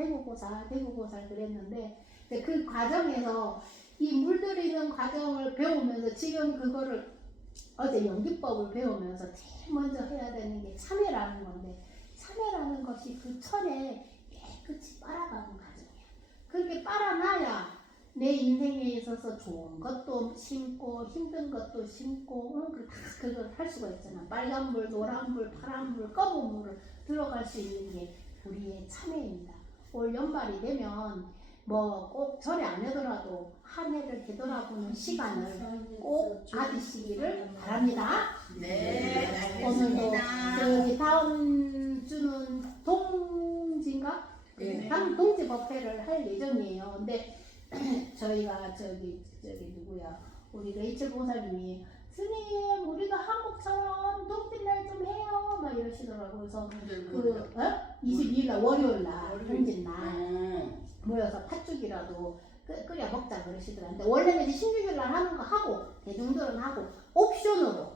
대구보살 그랬는데 근데 그 과정에서 이 물들이는 과정을 배우면서 지금 그거를 어제 연기법을 배우면서 제일 먼저 해야 되는 게 참회라는 건데 참회라는 것이 그 철에 깨끗이 빨아가는 과정이야. 그렇게 빨아놔야 내 인생에 있어서 좋은 것도 심고 힘든 것도 심고 그걸 할 수가 있잖아. 빨간 물, 노란 물, 파란 물, 검은 물을 들어갈 수 있는 게 우리의 참회입니다. 올 연말이 되면 뭐 꼭 절에 안 하더라도 한 해를 되돌아보는 시간을 꼭 가지시기를 바랍니다. 네, 오늘도 알겠습니다. 저기 다음 주는 동지인가? 네. 다음 동지 법회를 할 예정이에요. 근데 저희가 저기 누구야? 우리 레이첼 보살님이 스님 우리가 한국처럼 동짓날 좀 해요 막 이러시더라고요. 그래서 그 22일날 월요일날 동짓날 모여서 팥죽이라도 끓여 먹자 그러시더라고요. 근데 원래는 이제 16일날 하는 거 하고 대중들은 하고 옵션으로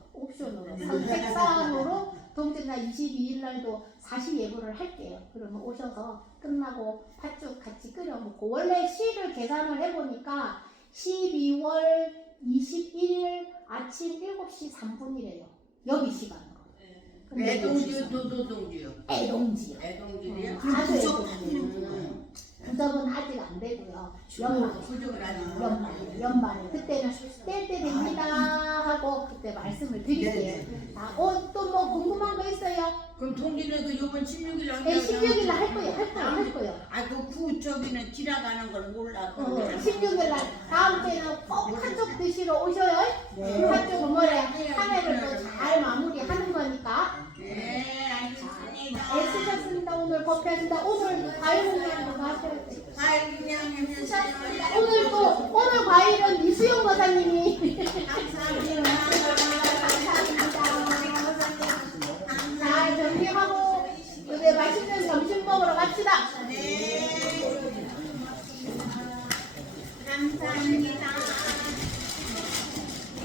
선택사항으로 동짓날 22일날도 40예불을 할게요. 그러면 오셔서 끝나고 팥죽 같이 끓여 먹고 원래 시를 계산을 해보니까 12월 21일 아침 7시 3분이래요. 여기 시간으로. 근데 애동지요, 도도동지요. 애동지요. 애동지요. 아주 부적 애동지요. 부적은 아직 안 되고요. 부적을 아직 연말에 그때는 뗄 때 됩니다 하고 그때 말씀을 드릴게요. 또 뭐 궁금한 거 있어요? 그럼 동지는 그 요번 16일 날 네, 16일 날 할 거예요. 그 저기는 지나가는 걸 몰라. 16일 날 다음 때는 꼭 팥죽 드시러 오셔요. 팥죽은 뭐래? 한 해를 또 잘 마무리하는 거니까. 네, 알겠습니다. 애쓰셨습니다. 오늘 법회하신다. 오늘 과일 공양도 하셔야 돼요. 아이 그냥 해주셨습니다. 오늘 과일은 이수영 거사님이 감사합니다. 잘 정리하고 이제 맛있는 점심 먹으러 갑시다. 네. 감사합니다.